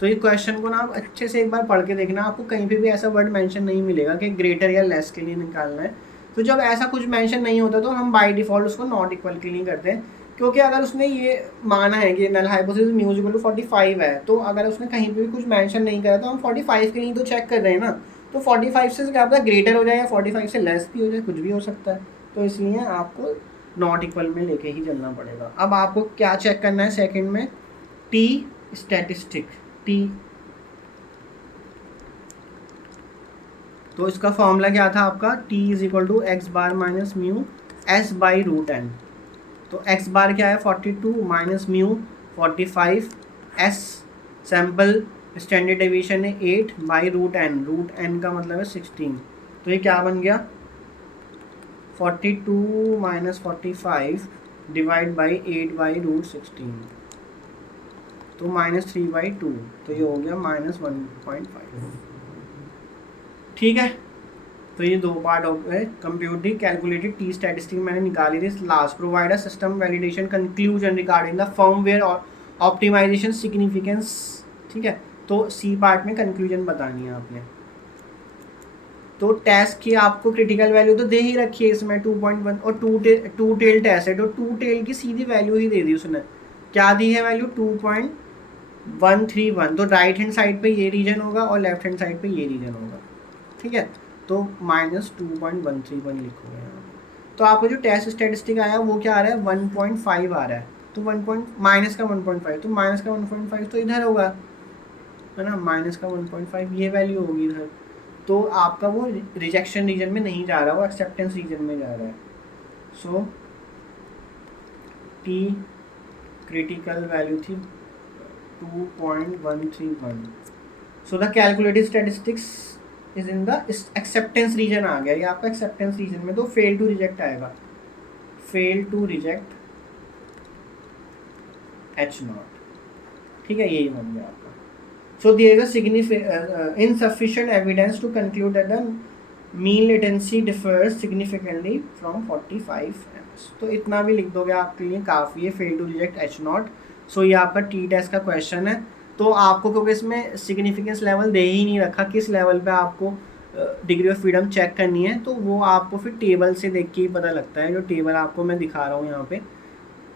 तो ये क्वेश्चन को ना आप अच्छे से एक बार पढ़ के देखना, आपको कहीं पे भी ऐसा वर्ड मेंशन नहीं मिलेगा कि ग्रेटर या लेस के लिए निकालना है। तो जब ऐसा कुछ मेंशन नहीं होता तो हम बाय डिफ़ॉल्ट उसको नॉट इक्वल के लिए करते हैं, क्योंकि अगर उसने ये माना है कि null hypothesis mu equal to 45 है, तो अगर उसने कहीं पे भी कुछ मेंशन नहीं करा तो हम 45 के लिए तो चेक कर रहे हैं ना। तो 45 से क्या पता ग्रेटर हो जाए या 45 से लेस भी हो जाए, कुछ भी हो सकता है। तो इसलिए आपको नॉट इक्वल में लेके ही चलना पड़ेगा। अब आपको क्या चेक करना है सेकेंड में, टी स्टैटिस्टिक टी। तो इसका फॉर्मूला क्या था आपका, t is equal to x bar minus mu s by root n. तो एक्स बार क्या है 42 minus mu 45, s sample standard deviation है 8 बाई रूट एन का मतलब है 16। तो ये क्या बन गया 42 minus 45 divide by 8 by root 16, तो -3/2। तो ये हो गया -1.5। ठीक है, तो ये दो पार्ट हो गए। कंप्यूट दी कैलकुलेटेड टी स्टैटिस्टिक मैंने निकाली थी last. Provide a system validation conclusion regarding the firmware और ऑप्टिमाइजेशन सिग्निफिकेंस। ठीक है, तो सी पार्ट में कंक्लूजन बतानी है आपने। तो टेस्ट की आपको क्रिटिकल वैल्यू तो दे ही रखी है इसमें 2.1, और टू टेल टेस्ट है तो टू टेल की सीधी वैल्यू ही दे दी उसने। क्या दी है वैल्यू 2.131। तो राइट हैंड साइड पे ये रीजन होगा और लेफ्ट हैंड साइड पे ये रीजन होगा। ठीक है, तो -2.131 लिखोगे यहाँ। तो आपको जो टेस्ट स्टैटिस्टिक आया वो क्या आ रहा है 1.5 आ रहा है। तो माइनस का 1.5, तो माइनस का 1.5 तो इधर होगा, है ना, माइनस का 1.5 ये वैल्यू होगी इधर। तो आपका वो रिजेक्शन रीजन में नहीं जा रहा, वो एक्सेप्टेंस रीजन में जा रहा है। सो टी क्रिटिकल वैल्यू थी 2.131। So the calculated statistics is in the acceptance region आ गया, ये आपका एक्सेप्टेंस रीजन में। तो फेल टू रिजेक्ट आएगा, फेल टू रिजेक्ट H0। ठीक है, यही बन गया आपका। So there is insufficient evidence to conclude that the mean latency differs significantly from 45 ms। तो इतना भी लिख दोगे आपके लिए काफ़ी है, फेल टू रिजेक्ट H0। सो ये आपका टी टेस्ट का क्वेश्चन है। तो आपको क्योंकि इसमें सिग्निफिकेंस लेवल दे ही नहीं रखा किस लेवल पे आपको डिग्री ऑफ फ्रीडम चेक करनी है, तो वो आपको फिर टेबल से देख के ही पता लगता है। जो टेबल आपको मैं दिखा रहा हूँ यहाँ पे,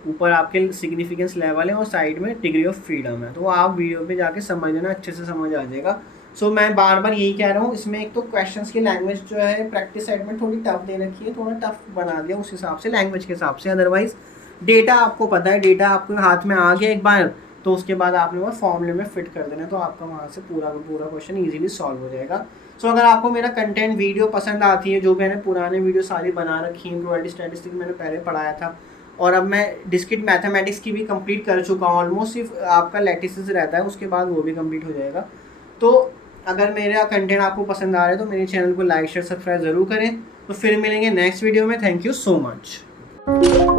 ऊपर आपके सिग्निफिकेंस लेवल है और साइड में डिग्री ऑफ फ्रीडम है। तो वो आप वीडियो पे जाके समझ लेना, अच्छे से समझ आ जाएगा। सो मैं बार बार यही कह रहा हूँ, इसमें एक तो क्वेश्चंस की लैंग्वेज जो है प्रैक्टिस सेट में थोड़ी टफ दे रखी है, थोड़ा टफ बना दिया उस हिसाब से, लैंग्वेज के हिसाब से। अदरवाइज डेटा आपको पता है, डेटा आपके हाथ में आ गया एक बार, तो उसके बाद आपने वो फॉर्मूले में फिट कर देना, तो आपका वहाँ से पूरा का पूरा क्वेश्चन इजीली सॉल्व हो जाएगा। सो अगर आपको मेरा कंटेंट वीडियो पसंद आती है, जो मैंने पुराने वीडियो सारी बना रखी हैं, प्रोबेबिलिटी स्टैटिस्टिक्स मैंने पहले पढ़ाया था, और अब मैं डिस्क्रीट मैथमेटिक्स की भी कंप्लीट कर चुका हूँ ऑलमोस्ट, सिर्फ आपका लैटिसेस रहता है, उसके बाद वो भी कंप्लीट हो जाएगा। तो अगर मेरा कंटेंट आपको पसंद आ रहा है तो मेरे चैनल को लाइक शेयर सब्सक्राइब ज़रूर करें। तो फिर मिलेंगे नेक्स्ट वीडियो में। Thank you so much.